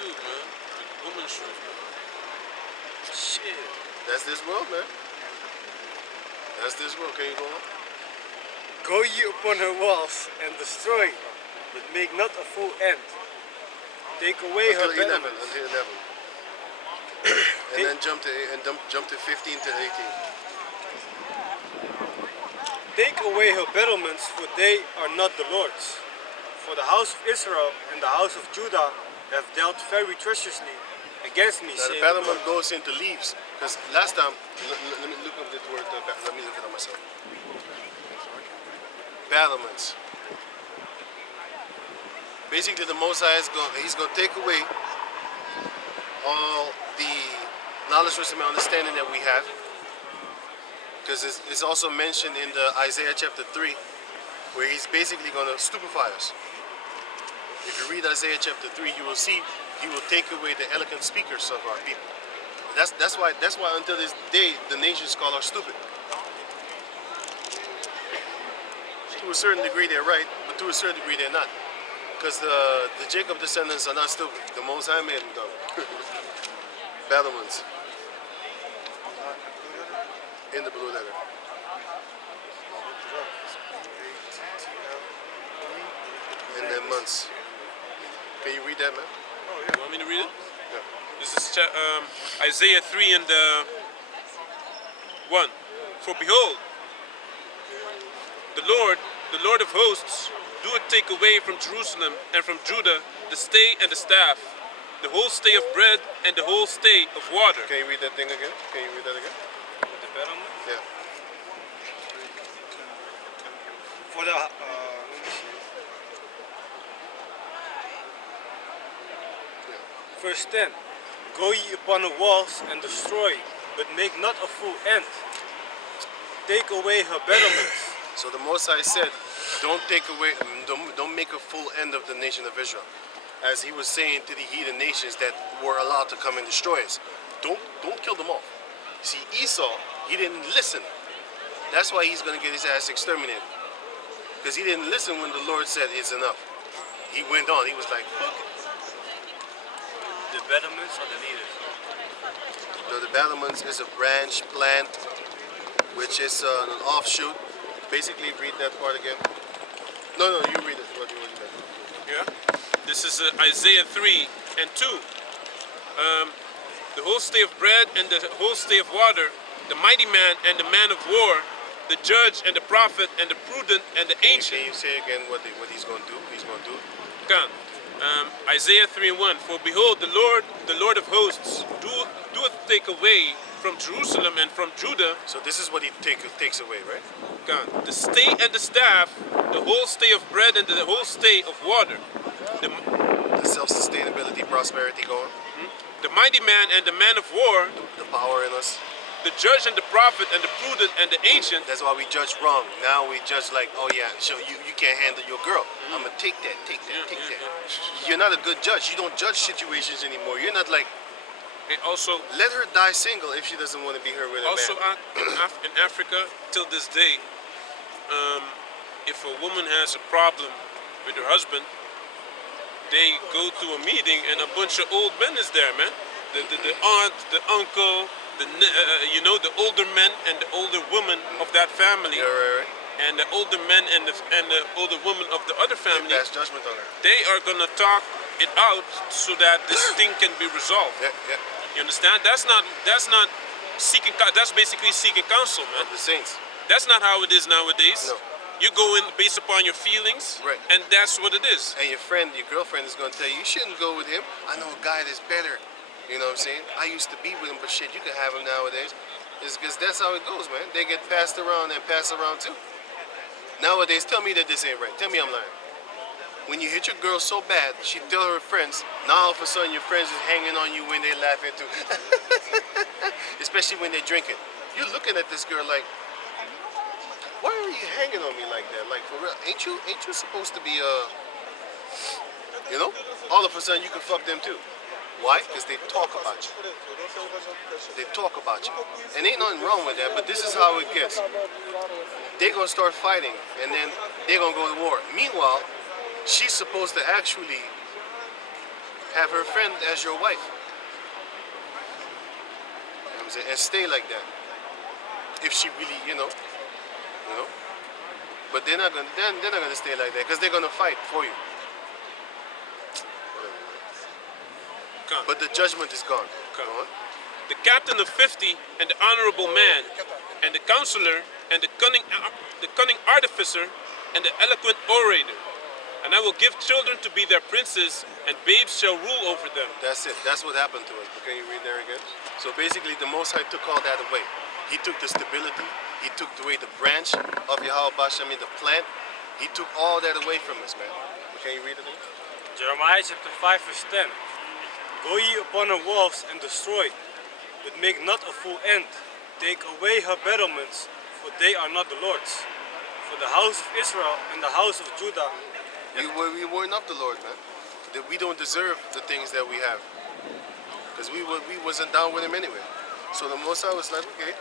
dude, man. With woman shoes, man. Shit. That's this world, man. That's this world. Can you go on? Go ye upon her walls and destroy, but make not a full end. Take away Until her 11. battlements. Until 11. And then jump to 15 to 18. Take away her battlements, for they are not the Lord's. For the house of Israel and the house of Judah have dealt very treacherously against me. Now the saith battlement Lord. goes into leaves. Because last time, let me look up this word. Let me look it up myself. Battlements. Basically, the Most High is he's going to take away all the knowledge, wisdom, and understanding that we have. Because it's also mentioned in the Isaiah chapter 3, where he's basically going to stupefy us. If you read Isaiah chapter 3, you will see he will take away the eloquent speakers of our people. That's why until this day the nations call us stupid. To a certain degree they're right, but to a certain degree they're not. Because the Jacob descendants are not stupid. The Most High made them dumb. Battlements. In the blue letter. And then months. Can you read that, man? You want me to read it? Yeah. This is Isaiah 3 and 1. For behold, the Lord of hosts, doeth take away from Jerusalem and from Judah the stay and the staff, the whole stay of bread and the whole stay of water. Can you read that thing again? Can you read that again? The battlement? Yeah. For the let me see. Verse 10. Go ye upon the walls and destroy, but make not a full end. Take away her battlements. So the Most High said, don't take away, don't make a full end of the nation of Israel. As he was saying to the heathen nations that were allowed to come and destroy us. Don't kill them all. See, Esau, he didn't listen. That's why he's going to get his ass exterminated. Because he didn't listen when the Lord said it's enough. He went on. He was like, fuck it. The battlements are the leaders. No, the battlements is a branch plant, which is an offshoot. Basically, read that part again. No, you read it. What you read it? Yeah. This is Isaiah 3 and 2. The whole stay of bread and the whole stay of water, the mighty man and the man of war, the judge and the prophet and the prudent and the ancient. Can you say again what he's going to do? He's going to do. Can. Isaiah 3 and 1. For behold, the Lord of hosts, doeth take away from Jerusalem and from Judah, So this is what he takes away, right? God, the stay and the staff, the whole stay of bread and the whole stay of water, the, The self-sustainability, prosperity going, the mighty man and the man of war, the power in us. the judge and the prophet and the prudent and the ancient. That's why we judge wrong. Now we judge like, oh yeah, so you can't handle your girl. I'm gonna take that. You're not a good judge. You don't judge situations anymore. You're not like, And also, let her die single if she doesn't want to be her with a also man. in Africa, till this day, if a woman has a problem with her husband, they go to a meeting and a bunch of old men is there, man. The aunt, the uncle, the older men and the older women of that family, Right. and the older men and the older women of the other family. Pass judgment on her. They are gonna talk it out so that this thing can be resolved. Yeah. You understand? That's not seeking. That's basically seeking counsel, man. The saints. That's not how it is nowadays. No. You go in based upon your feelings, Right. and that's what it is. And your girlfriend is gonna tell you, you shouldn't go with him. I know a guy that's better. You know what I'm saying? I used to be with him, but shit, you can have him nowadays. It's because that's how it goes, man. They get passed around and passed around too. Nowadays, tell me that this ain't right. Tell me I'm lying. When you hit your girl so bad, she tell her friends, now all of a sudden your friends is hanging on you when they laughing too. Especially when they're drinking. You're looking at this girl like, why are you hanging on me like that? Like for real, ain't you supposed to be all of a sudden you can fuck them too. Why? Because they talk about you. They talk about you. And ain't nothing wrong with that, but this is how it gets. They're gonna start fighting and then they're gonna go to war. Meanwhile, she's supposed to actually have her friend as your wife. You know what I'm saying? And stay like that. If she really, But they're not gonna stay like that because they're gonna fight for you. Come. But the judgment is gone. Come. Go on. The captain of 50 and the honorable man and the counselor and the cunning artificer and the eloquent orator. And I will give children to be their princes, and babes shall rule over them. That's it. That's what happened to us. But can you read there again? So basically, the Most High took all that away. He took the stability. He took away the branch of Yahweh Bashem, the plant. He took all that away from us, man. But can you read it again? Jeremiah chapter 5 verse 10. Go ye upon her walls and destroy, but make not a full end. Take away her battlements, for they are not the Lord's. For the house of Israel and the house of Judah. We weren't of the Lord, man. That we don't deserve the things that we have. Because we wasn't down with him anyway. So the Most High was like, okay,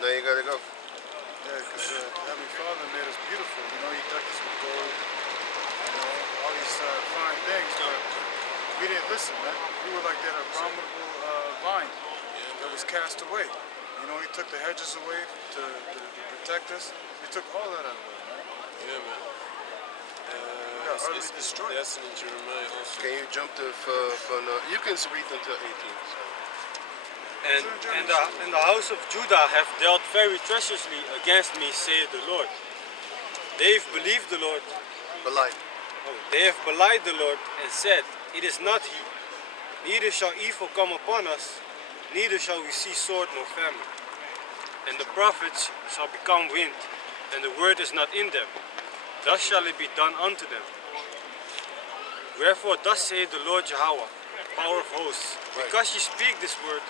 now you gotta go. Yeah, because Heavenly Father made us beautiful. He decked us with gold, all these fine things. But we didn't listen, man. We were like that abominable vine that was cast away. He took the hedges away to protect us. He took all that out of the way, man. Yeah, man. We got utterly destroyed. That's in Jeremiah also. Can you jump to you can read until 18. And the house of Judah have dealt very treacherously against me, saith the Lord. They have believed the Lord. Belied. They have belied the Lord and said, it is not he. Neither shall evil come upon us, neither shall we see sword nor famine. And the prophets shall become wind, and the word is not in them. Thus shall it be done unto them. Wherefore thus saith the Lord Jehovah, power of hosts, because ye speak this word,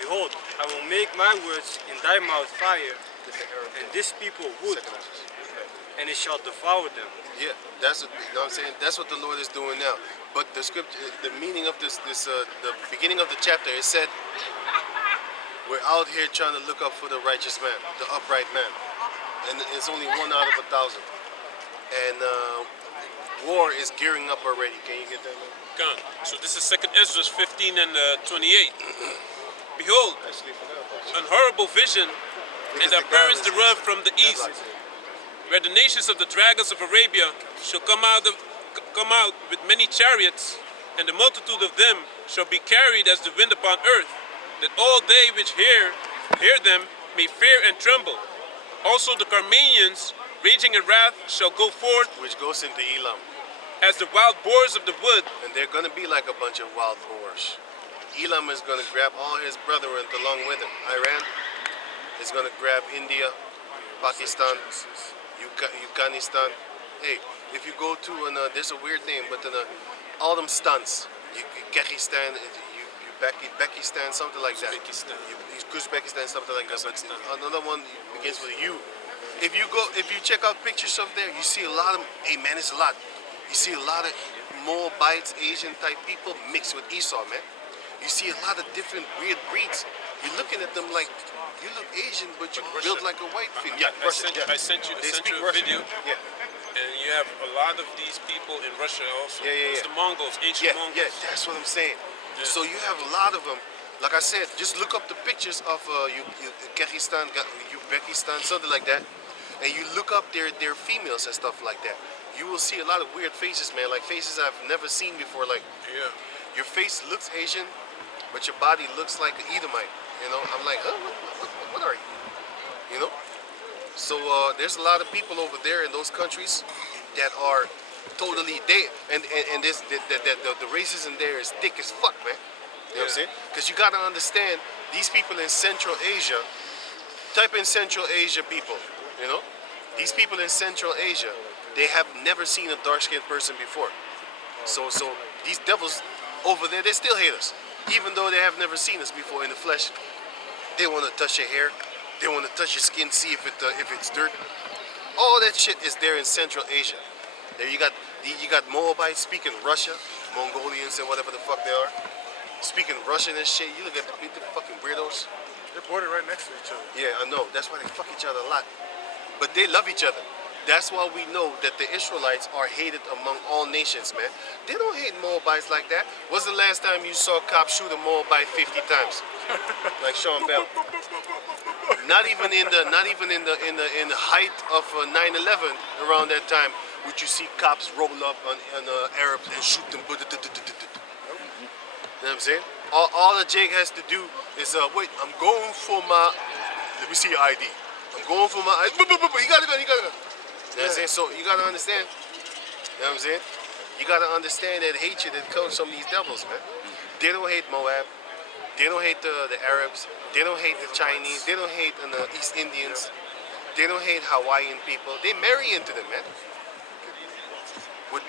behold, I will make my words in thy mouth fire, and this people wood, and it shall devour them. Yeah, that's what, you know what I'm saying. That's what the Lord is doing now. But the scripture, the meaning of the beginning of the chapter, it said, we're out here trying to look up for the righteous man, the upright man, and it's only 1 out of 1,000. And war is gearing up already. Can you get that, man? Gone. So this is 2nd Ezra 15 and 28. Behold, an horrible vision, and the appearance thereof from the east, where the nations of the dragons of Arabia shall come out with many chariots, and the multitude of them shall be carried as the wind upon earth, that all they which hear them may fear and tremble. Also the Carmanians, raging in wrath, shall go forth, Which goes into Elam. as the wild boars of the wood. And they're going to be like a bunch of wild boars. Elam is going to grab all his brethren along with him. Iran is going to grab India, Pakistan, Afghanistan. Hey, if you go to there's a weird name, but all them stunts, Kyrgyzstan, Uzbekistan, something like that. Uzbekistan, something like that. But another one begins with a U. If you check out pictures of there, you see a lot of. Hey man, it's a lot. You see a lot of Moabites, Asian type people mixed with Esau, man. You see a lot of different weird breeds. You're looking at them like you look Asian, but you build like a white female. Yeah, Russian. I sent you They a speak Russian. video, Yeah. and you have a lot of these people in Russia also. Yeah. It's the Mongols, ancient Yeah, Mongols. yeah, that's what I'm saying. Yeah. So you have a lot of them. Like I said, just look up the pictures of Kyrgyzstan, Uzbekistan, something like that, and you look up their females and stuff like that. You will see a lot of weird faces, man. Like faces I've never seen before. Like Yeah. your face looks Asian, but your body looks like an Edomite. You know, I'm like, huh? What are you? You know. So there's a lot of people over there in those countries that are totally and this the racism there is thick as fuck, man. You know what I'm saying? Because you gotta understand these people in Central Asia. Type in Central Asia people. You know, these people in Central Asia, they have never seen a dark-skinned person before. So these devils over there, they still hate us, even though they have never seen us before in the flesh. They want to touch your hair. They want to touch your skin, see if it's dirt. All that shit is there in Central Asia. There you got Moabites speaking Russia, Mongolians and whatever the fuck they are, speaking Russian and shit. You look at the fucking weirdos. They're bordered right next to each other. Yeah, I know. That's why they fuck each other a lot. But they love each other. That's why we know that the Israelites are hated among all nations, man. They don't hate Moabites like that. When's the last time you saw cops shoot a Moabite 50 times? Like Sean Bell. Not even in the height of 9/11 around that time would you see cops roll up on Arabs and shoot them. You know what I'm saying? All that Jake has to do is wait. I'm going for my. Let me see your ID. I'm going for my ID. You gotta go. You know what I'm saying? So you gotta understand. You know what I'm saying? You gotta understand that hatred that comes from these devils, man. They don't hate Moab. They don't hate the Arabs. They don't hate the Chinese. They don't hate the East Indians. They don't hate Hawaiian people. They marry into them, man.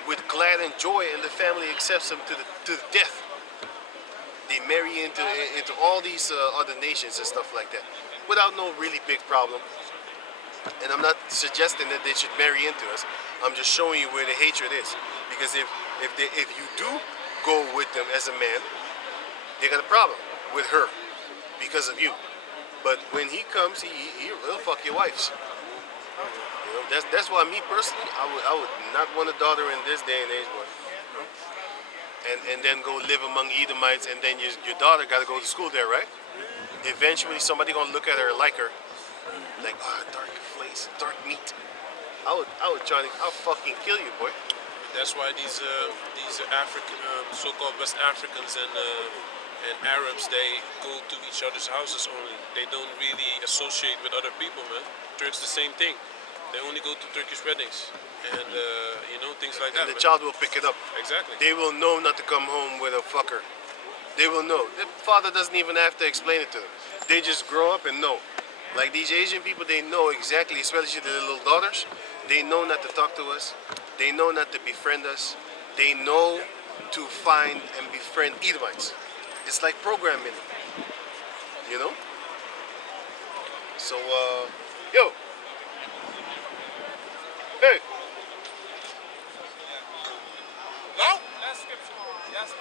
With glad and joy, and the family accepts them to the death. They marry into all these other nations and stuff like that, without no really big problem. And I'm not suggesting that they should marry into us. I'm just showing you where the hatred is. Because if you do go with them as a man, they got a problem with her because of you. But when he comes, he'll fuck your wives. You know, that's why me personally, I would not want a daughter in this day and age, boy. And then go live among Edomites, and then your daughter got to go to school there, right? Eventually, somebody gonna look at her and like her, like, oh, dark face, dark meat. I would fucking kill you, boy. That's why these African, so-called West Africans and Arabs, they go to each other's houses only. They don't really associate with other people, man. Turks the same thing. They only go to Turkish weddings and things like that. And the man. child will pick it up. Exactly. They will know not to come home with a fucker. They will know. The father doesn't even have to explain it to them. They just grow up and know. Like these Asian people, they know exactly, especially their little daughters, they know not to talk to us. They know not to befriend us. They know to find and befriend Edomites. It's like programming, you know? So, yo. Hey. No? Last scripture. Yes.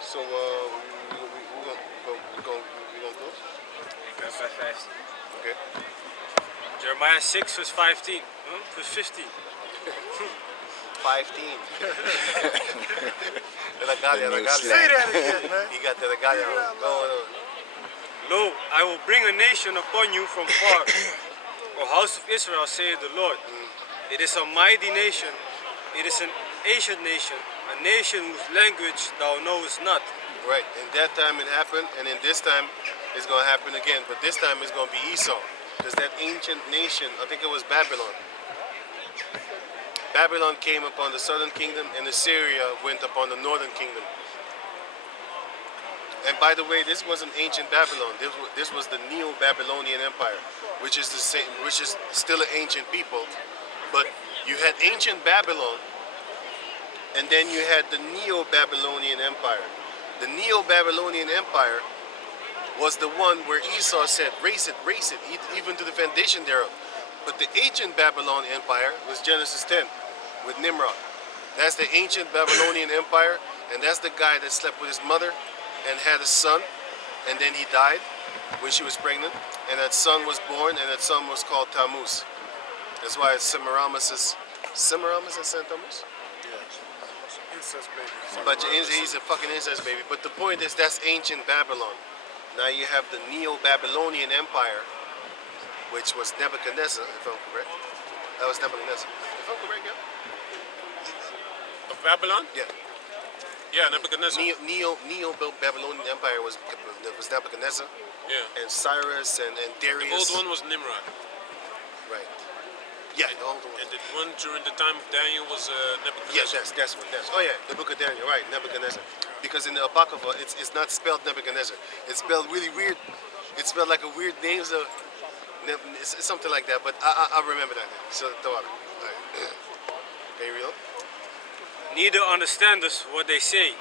So, we're gonna close? Okay. Jeremiah 6 verse 15. Verse 15. 15. Say that again, man. He got the regalia going on. Lo, I will bring a nation upon you from far. O house of Israel, saith the Lord. It is a mighty nation. It is an ancient nation. A nation whose language thou knowest not. Right. In that time it happened, and in this time it's going to happen again. But this time it's going to be Esau. Because that ancient nation, I think it was Babylon. Babylon came upon the southern kingdom, and Assyria went upon the northern kingdom. And by the way, this wasn't ancient Babylon. This was the Neo-Babylonian Empire, which is the same, which is still an ancient people. But you had ancient Babylon, and then you had the Neo-Babylonian Empire. The Neo-Babylonian Empire was the one where Esau said, race it, even to the foundation thereof. But the ancient Babylon Empire was Genesis 10 with Nimrod. That's the ancient Babylonian Empire, and that's the guy that slept with his mother and had a son, and then he died when she was pregnant, and that son was born, and that son was called Tammuz. That's why it's Semiramis and Saint Tammuz? Incest baby. But he's a fucking incest baby. But the point is, that's ancient Babylon. Now you have the Neo-Babylonian Empire, which was Nebuchadnezzar, if I'm correct. That was Nebuchadnezzar. If I'm correct, yeah? Of Babylon? Yeah. Yeah, Nebuchadnezzar. Neo-Babylonian Empire was Nebuchadnezzar, Yeah. and Cyrus and The Darius. old one was Nimrod. Right. Yeah, the old one. And the one during the time of Daniel was Yes, Nebuchadnezzar. that's what. Oh yeah, the book of Daniel, right? Nebuchadnezzar. Because in the Apocrypha, it's not spelled Nebuchadnezzar. It's spelled really weird. It's spelled like a weird name, so it's something like that. But I remember that. So Tawara. Right. Okay, real. Neither understandest what they say.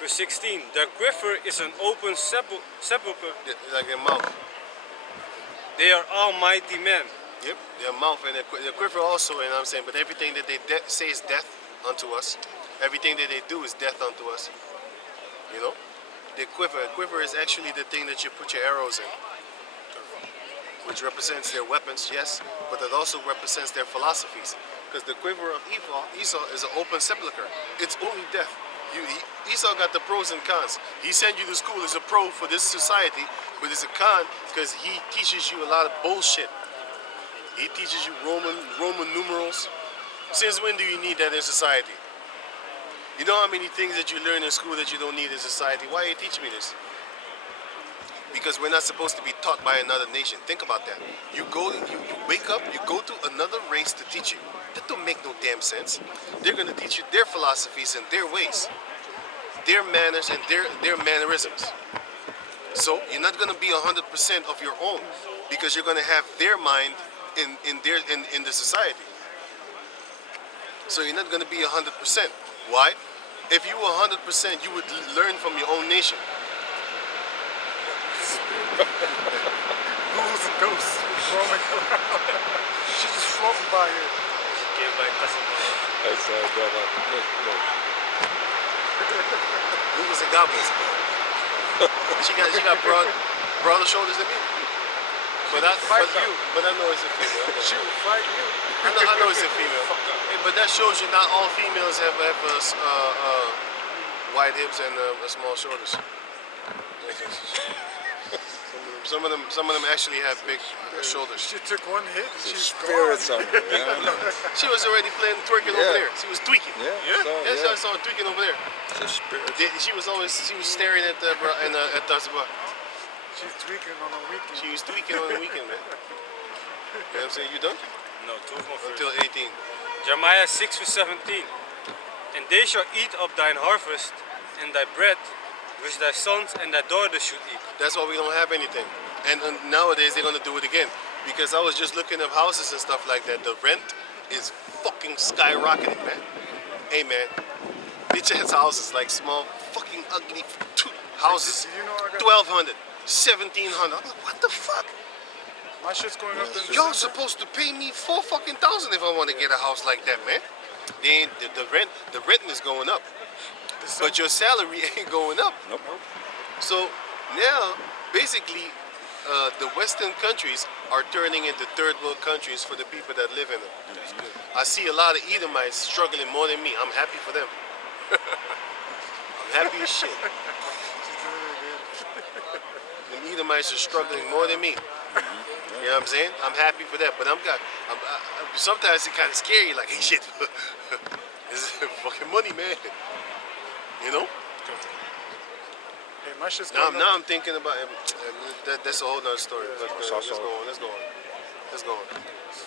Verse 16. Their quiver is an open sepulchre. Like their mouth. They are almighty men. Yep. Their mouth and their quiver also. You know what I'm saying? But everything that they say is death unto us. Everything that they do is death unto us. You know? The quiver. Quiver is actually the thing that you put your arrows in, which represents their weapons, yes, but it also represents their philosophies. Because the quiver of Esau is an open sepulchre. It's only death. Esau got the pros and cons. He sent you to school as a pro for this society, but it's a con because he teaches you a lot of bullshit. He teaches you Roman numerals. Since when do you need that in society? You know how many things that you learn in school that you don't need in society? Why are you teaching me this? Because we're not supposed to be taught by another nation. Think about that. You wake up, you go to another race to teach you. That don't make no damn sense. They're gonna teach you their philosophies and their ways, their manners and their mannerisms. So you're not gonna be 100% of your own because you're gonna have their mind in the society. So you're not gonna be 100%. Why? If you were 100%, you would learn from your own nation. Ghouls and ghosts roaming around. She's just floating by here. Ghouls and goblins. She got broader shoulders than me. But I know it's a female. She will fight you. I know it's a female. Hey, but that shows you not all females have wide hips and small shoulders. Some of them actually have big shoulders. She took one hit and she's Spirits gone. on it. Yeah. She was already twerking over there. She was tweaking. Yeah. I saw her tweaking over there. It's a spirit. She was staring at us. She's tweaking on a weekend. She was tweaking on the weekend, man. You know what I'm saying? You done? No, 12 more verse. Until 18. Jeremiah 6 verse 17. And they shall eat of thine harvest and thy bread, which thy sons and thy daughters should eat. That's why we don't have anything. And nowadays they're gonna do it again. Because I was just looking up houses and stuff like that. The rent is fucking skyrocketing, man. Hey man, bitch ass houses, like small fucking ugly houses. You know I got 1,200, 1,700. I'm like, what the fuck? my shit's going up in Y'all December. supposed to pay me $4,000 if I want to get a house like that, man. The rent is going up, but your salary ain't going up. Nope. So now, basically, the Western countries are turning into third world countries for the people that live in them. I see a lot of Edomites struggling more than me. I'm happy for them. I'm happy as shit. The Edomites are struggling more than me. You know what I'm saying? I'm happy for that, but sometimes it's kind of scary. Like, hey, shit, this is fucking money, man. You know? Hey, my shit's Now, going now up. I'm thinking about that's a whole nother story. But let's go on.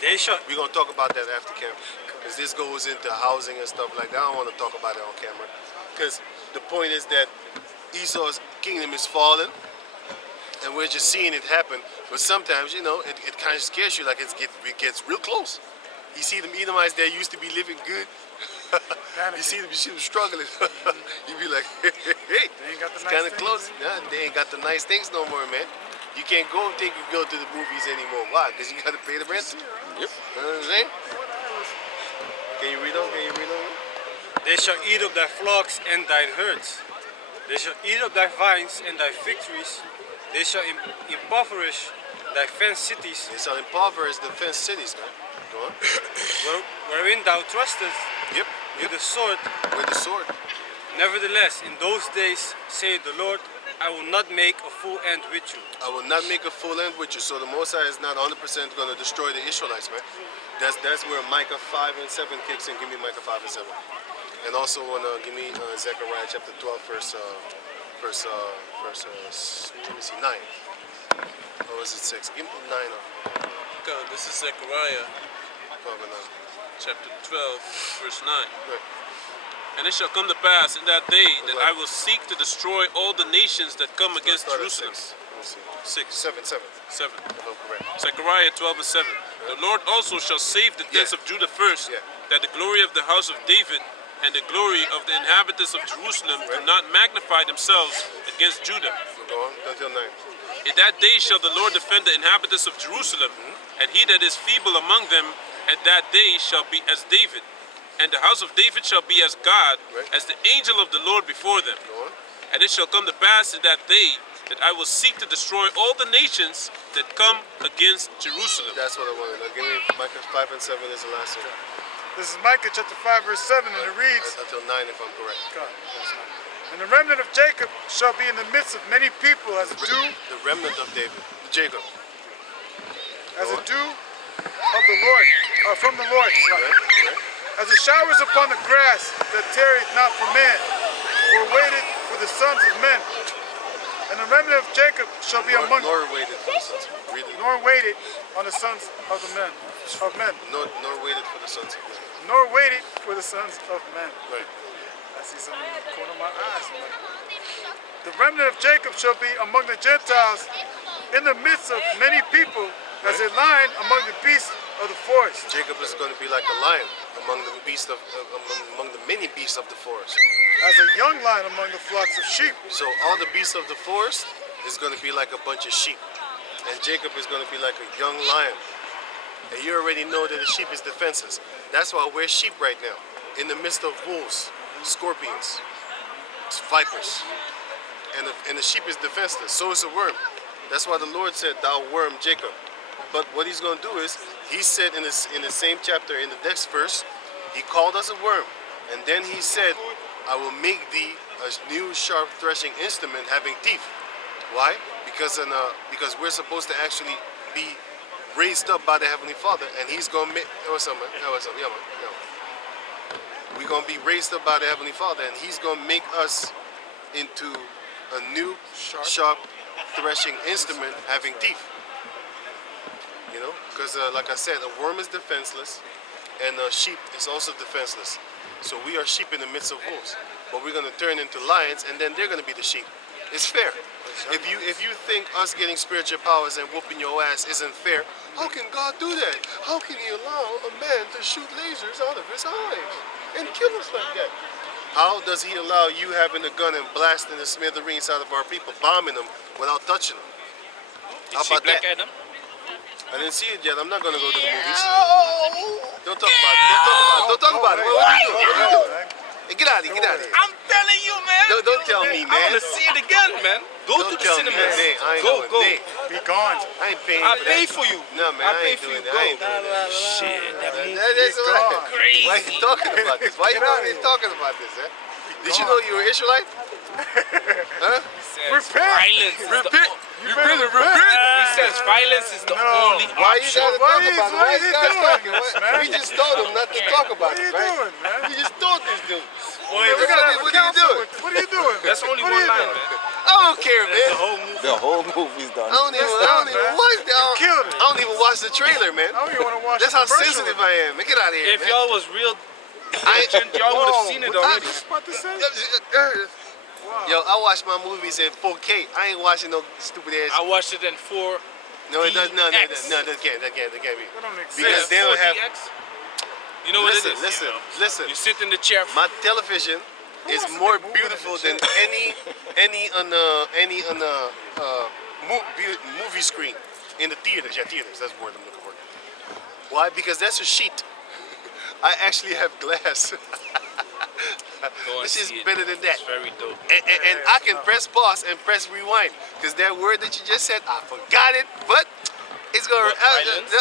They shall We're gonna talk about that after camera, because this goes into housing and stuff like that. I don't want to talk about it on camera, because the point is that Esau's kingdom is falling, and we're just seeing it happen. But sometimes, you know, it kind of scares you, like it gets real close. You see them Edomites that used to be living good. you see them struggling. You be like, hey, They ain't got the it's nice kind of things. close. Nah, they ain't got the nice things no more, man. You can't go to the movies anymore. Why? Because you got to pay the rent. Yep. You know what I'm saying? Can you read on? They shall eat up thy flocks and thine herds. They shall eat up thy vines and thy fig trees. They shall impoverish thy fenced cities, They shall impoverish the fenced cities, man. Go on. wherein thou trustest Yep. with the sword. With the sword. Nevertheless, in those days, saith the Lord, I will not make a full end with you. I will not make a full end with you. So the Most High is not 100% going to destroy the Israelites, man. That's where Micah 5 and 7 kicks in. Give me Micah 5 and 7. And also give me Zechariah chapter 12, let me see, 9. Or was it 6? Give me 9 or God, this is Zechariah 12 and 9. chapter 12, verse 9. Right. And it shall come to pass in that day that I will seek to destroy all the nations that come against Start at Jerusalem. 6. Let me see. 6, 7. 7. If I'm correct. Zechariah 12 and 7. The Lord also shall save the tents Yeah. of Judah first, Yeah. that the glory of the house of David and the glory of the inhabitants of Jerusalem do not magnify themselves against Judah. So go on until 9. In that day shall the Lord defend the inhabitants of Jerusalem, and he that is feeble among them at that day shall be as David, and the house of David shall be as God, Right. as the angel of the Lord before them. Go on. And it shall come to pass in that day that I will seek to destroy all the nations that come against Jerusalem. That's what I wanted. Now give me Micah 5 and 7 is the last one. This is Micah chapter 5 verse 7, and it reads, Until 9 if I'm correct. God, and the remnant of Jacob shall be in the midst of many people as a dew, The remnant of David. Jacob. as a dew of the Lord, from the Lord, Right? as the showers upon the grass that tarried not for man, or waited for the sons of men. And the remnant of Jacob shall be among, Nor waited for the sons. Read it. nor waited on the sons of the men, Nor waited for the sons of men. nor waited for the sons of men. Right. I see something in the corner of my eyes. The remnant of Jacob shall be among the Gentiles in the midst of many people, as a lion among the beasts of the forest. Jacob is going to be like a lion among the among the many beasts of the forest. As a young lion among the flocks of sheep. So all the beasts of the forest is going to be like a bunch of sheep, and Jacob is going to be like a young lion. And you already know that the sheep is defenseless. That's why we're sheep right now, in the midst of wolves, scorpions, vipers, and the sheep is defenseless. So is a worm. That's why the Lord said, "Thou worm, Jacob." But what He's going to do is, He said in the same chapter, in the next verse, He called us a worm, and then He said, "I will make thee a new sharp threshing instrument having teeth." Why? Because we're supposed to actually be raised up by the Heavenly Father, and He's going to make. What's up, man? What's up? Yeah, man. Yeah. We're going to be raised up by the Heavenly Father, and He's going to make us into a new sharp threshing instrument having teeth. You know, because like I said, a worm is defenseless, and a sheep is also defenseless. So we are sheep in the midst of wolves, but we're going to turn into lions, and then they're going to be the sheep. It's fair. If you think us getting spiritual powers and whooping your ass isn't fair, how can God do that? How can He allow a man to shoot lasers out of his eyes and kill us like that? How does He allow you having a gun and blasting the smithereens out of our people, bombing them without touching them? How about that? Adam? I didn't see it yet. I'm not gonna go to the movies. Don't talk about it. Don't talk about it. What are you doing? What are you doing? Hey, get out of here. Get out of here. I'm telling you, man. Don't tell me, I man. want to see it again, man. Go Don't to the tell me, cinemas. man. I ain't Go, going. go. Nay, Be gone. I ain't paying I for pay that. for you. No, man. I I pay ain't for doing you. that. Go. I ain't doing that. Shit, that movie That's is right. crazy. Why you talking about this? Why you talking about this, eh? Did you know you were Israelite? Huh? Repent. Violence is Repent. You better repent. He says violence is the only Why you option. gotta talk Why about it? why Why is you he guys doing talking? this, man? We just told him not to talk about What are it, you right? doing, man? We just told this dude. Boy, we gotta have a What are you council doing? with- What are you doing? That's only What one are you line, doing? man. I don't care, man. The whole movie's done. I don't even done, watch man. Killed it. I don't even watch the trailer, man. I don't even want to watch That's the how commercial. sensitive I am. Man, get out of here, If man. y'all was real I diligent, y'all would have seen it What already. you about to say? Yo, I watch my movies in 4K. I ain't watching no stupid ass. I watched it in 4. No, it does. No, that can't be. That don't exist. Because they don't have. You know what Listen, it is? listen, you know? listen. You sit in the chair. My television is wants to more be moving in beautiful the than any on the movie screen in the theaters. Yeah, theaters. That's the word I'm looking for. Why? Because that's a sheet. I actually have glass. Go and This is see it. better than that. It's very dope. And I can press pause and press rewind because that word that you just said, I forgot it, but it's gonna. What, violence?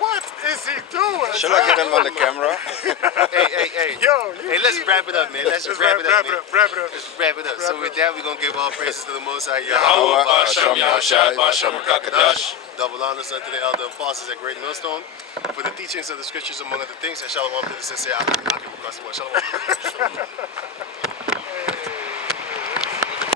What? Is he doing? Shall I get him on the camera? Hey. Yo, Hey, let's wrap it up, man. Let's just wrap it up, man. Wrap it up. Let's wrap it up. So with that, we're gonna give all praises to the Most High Yahweh, Yahweh. Basham, Yahushai, Basham, Kakadash. Double honors unto the elder apostles at Great Millstone for the teachings of the scriptures, among other things. And shalom to the sincere. Shalom.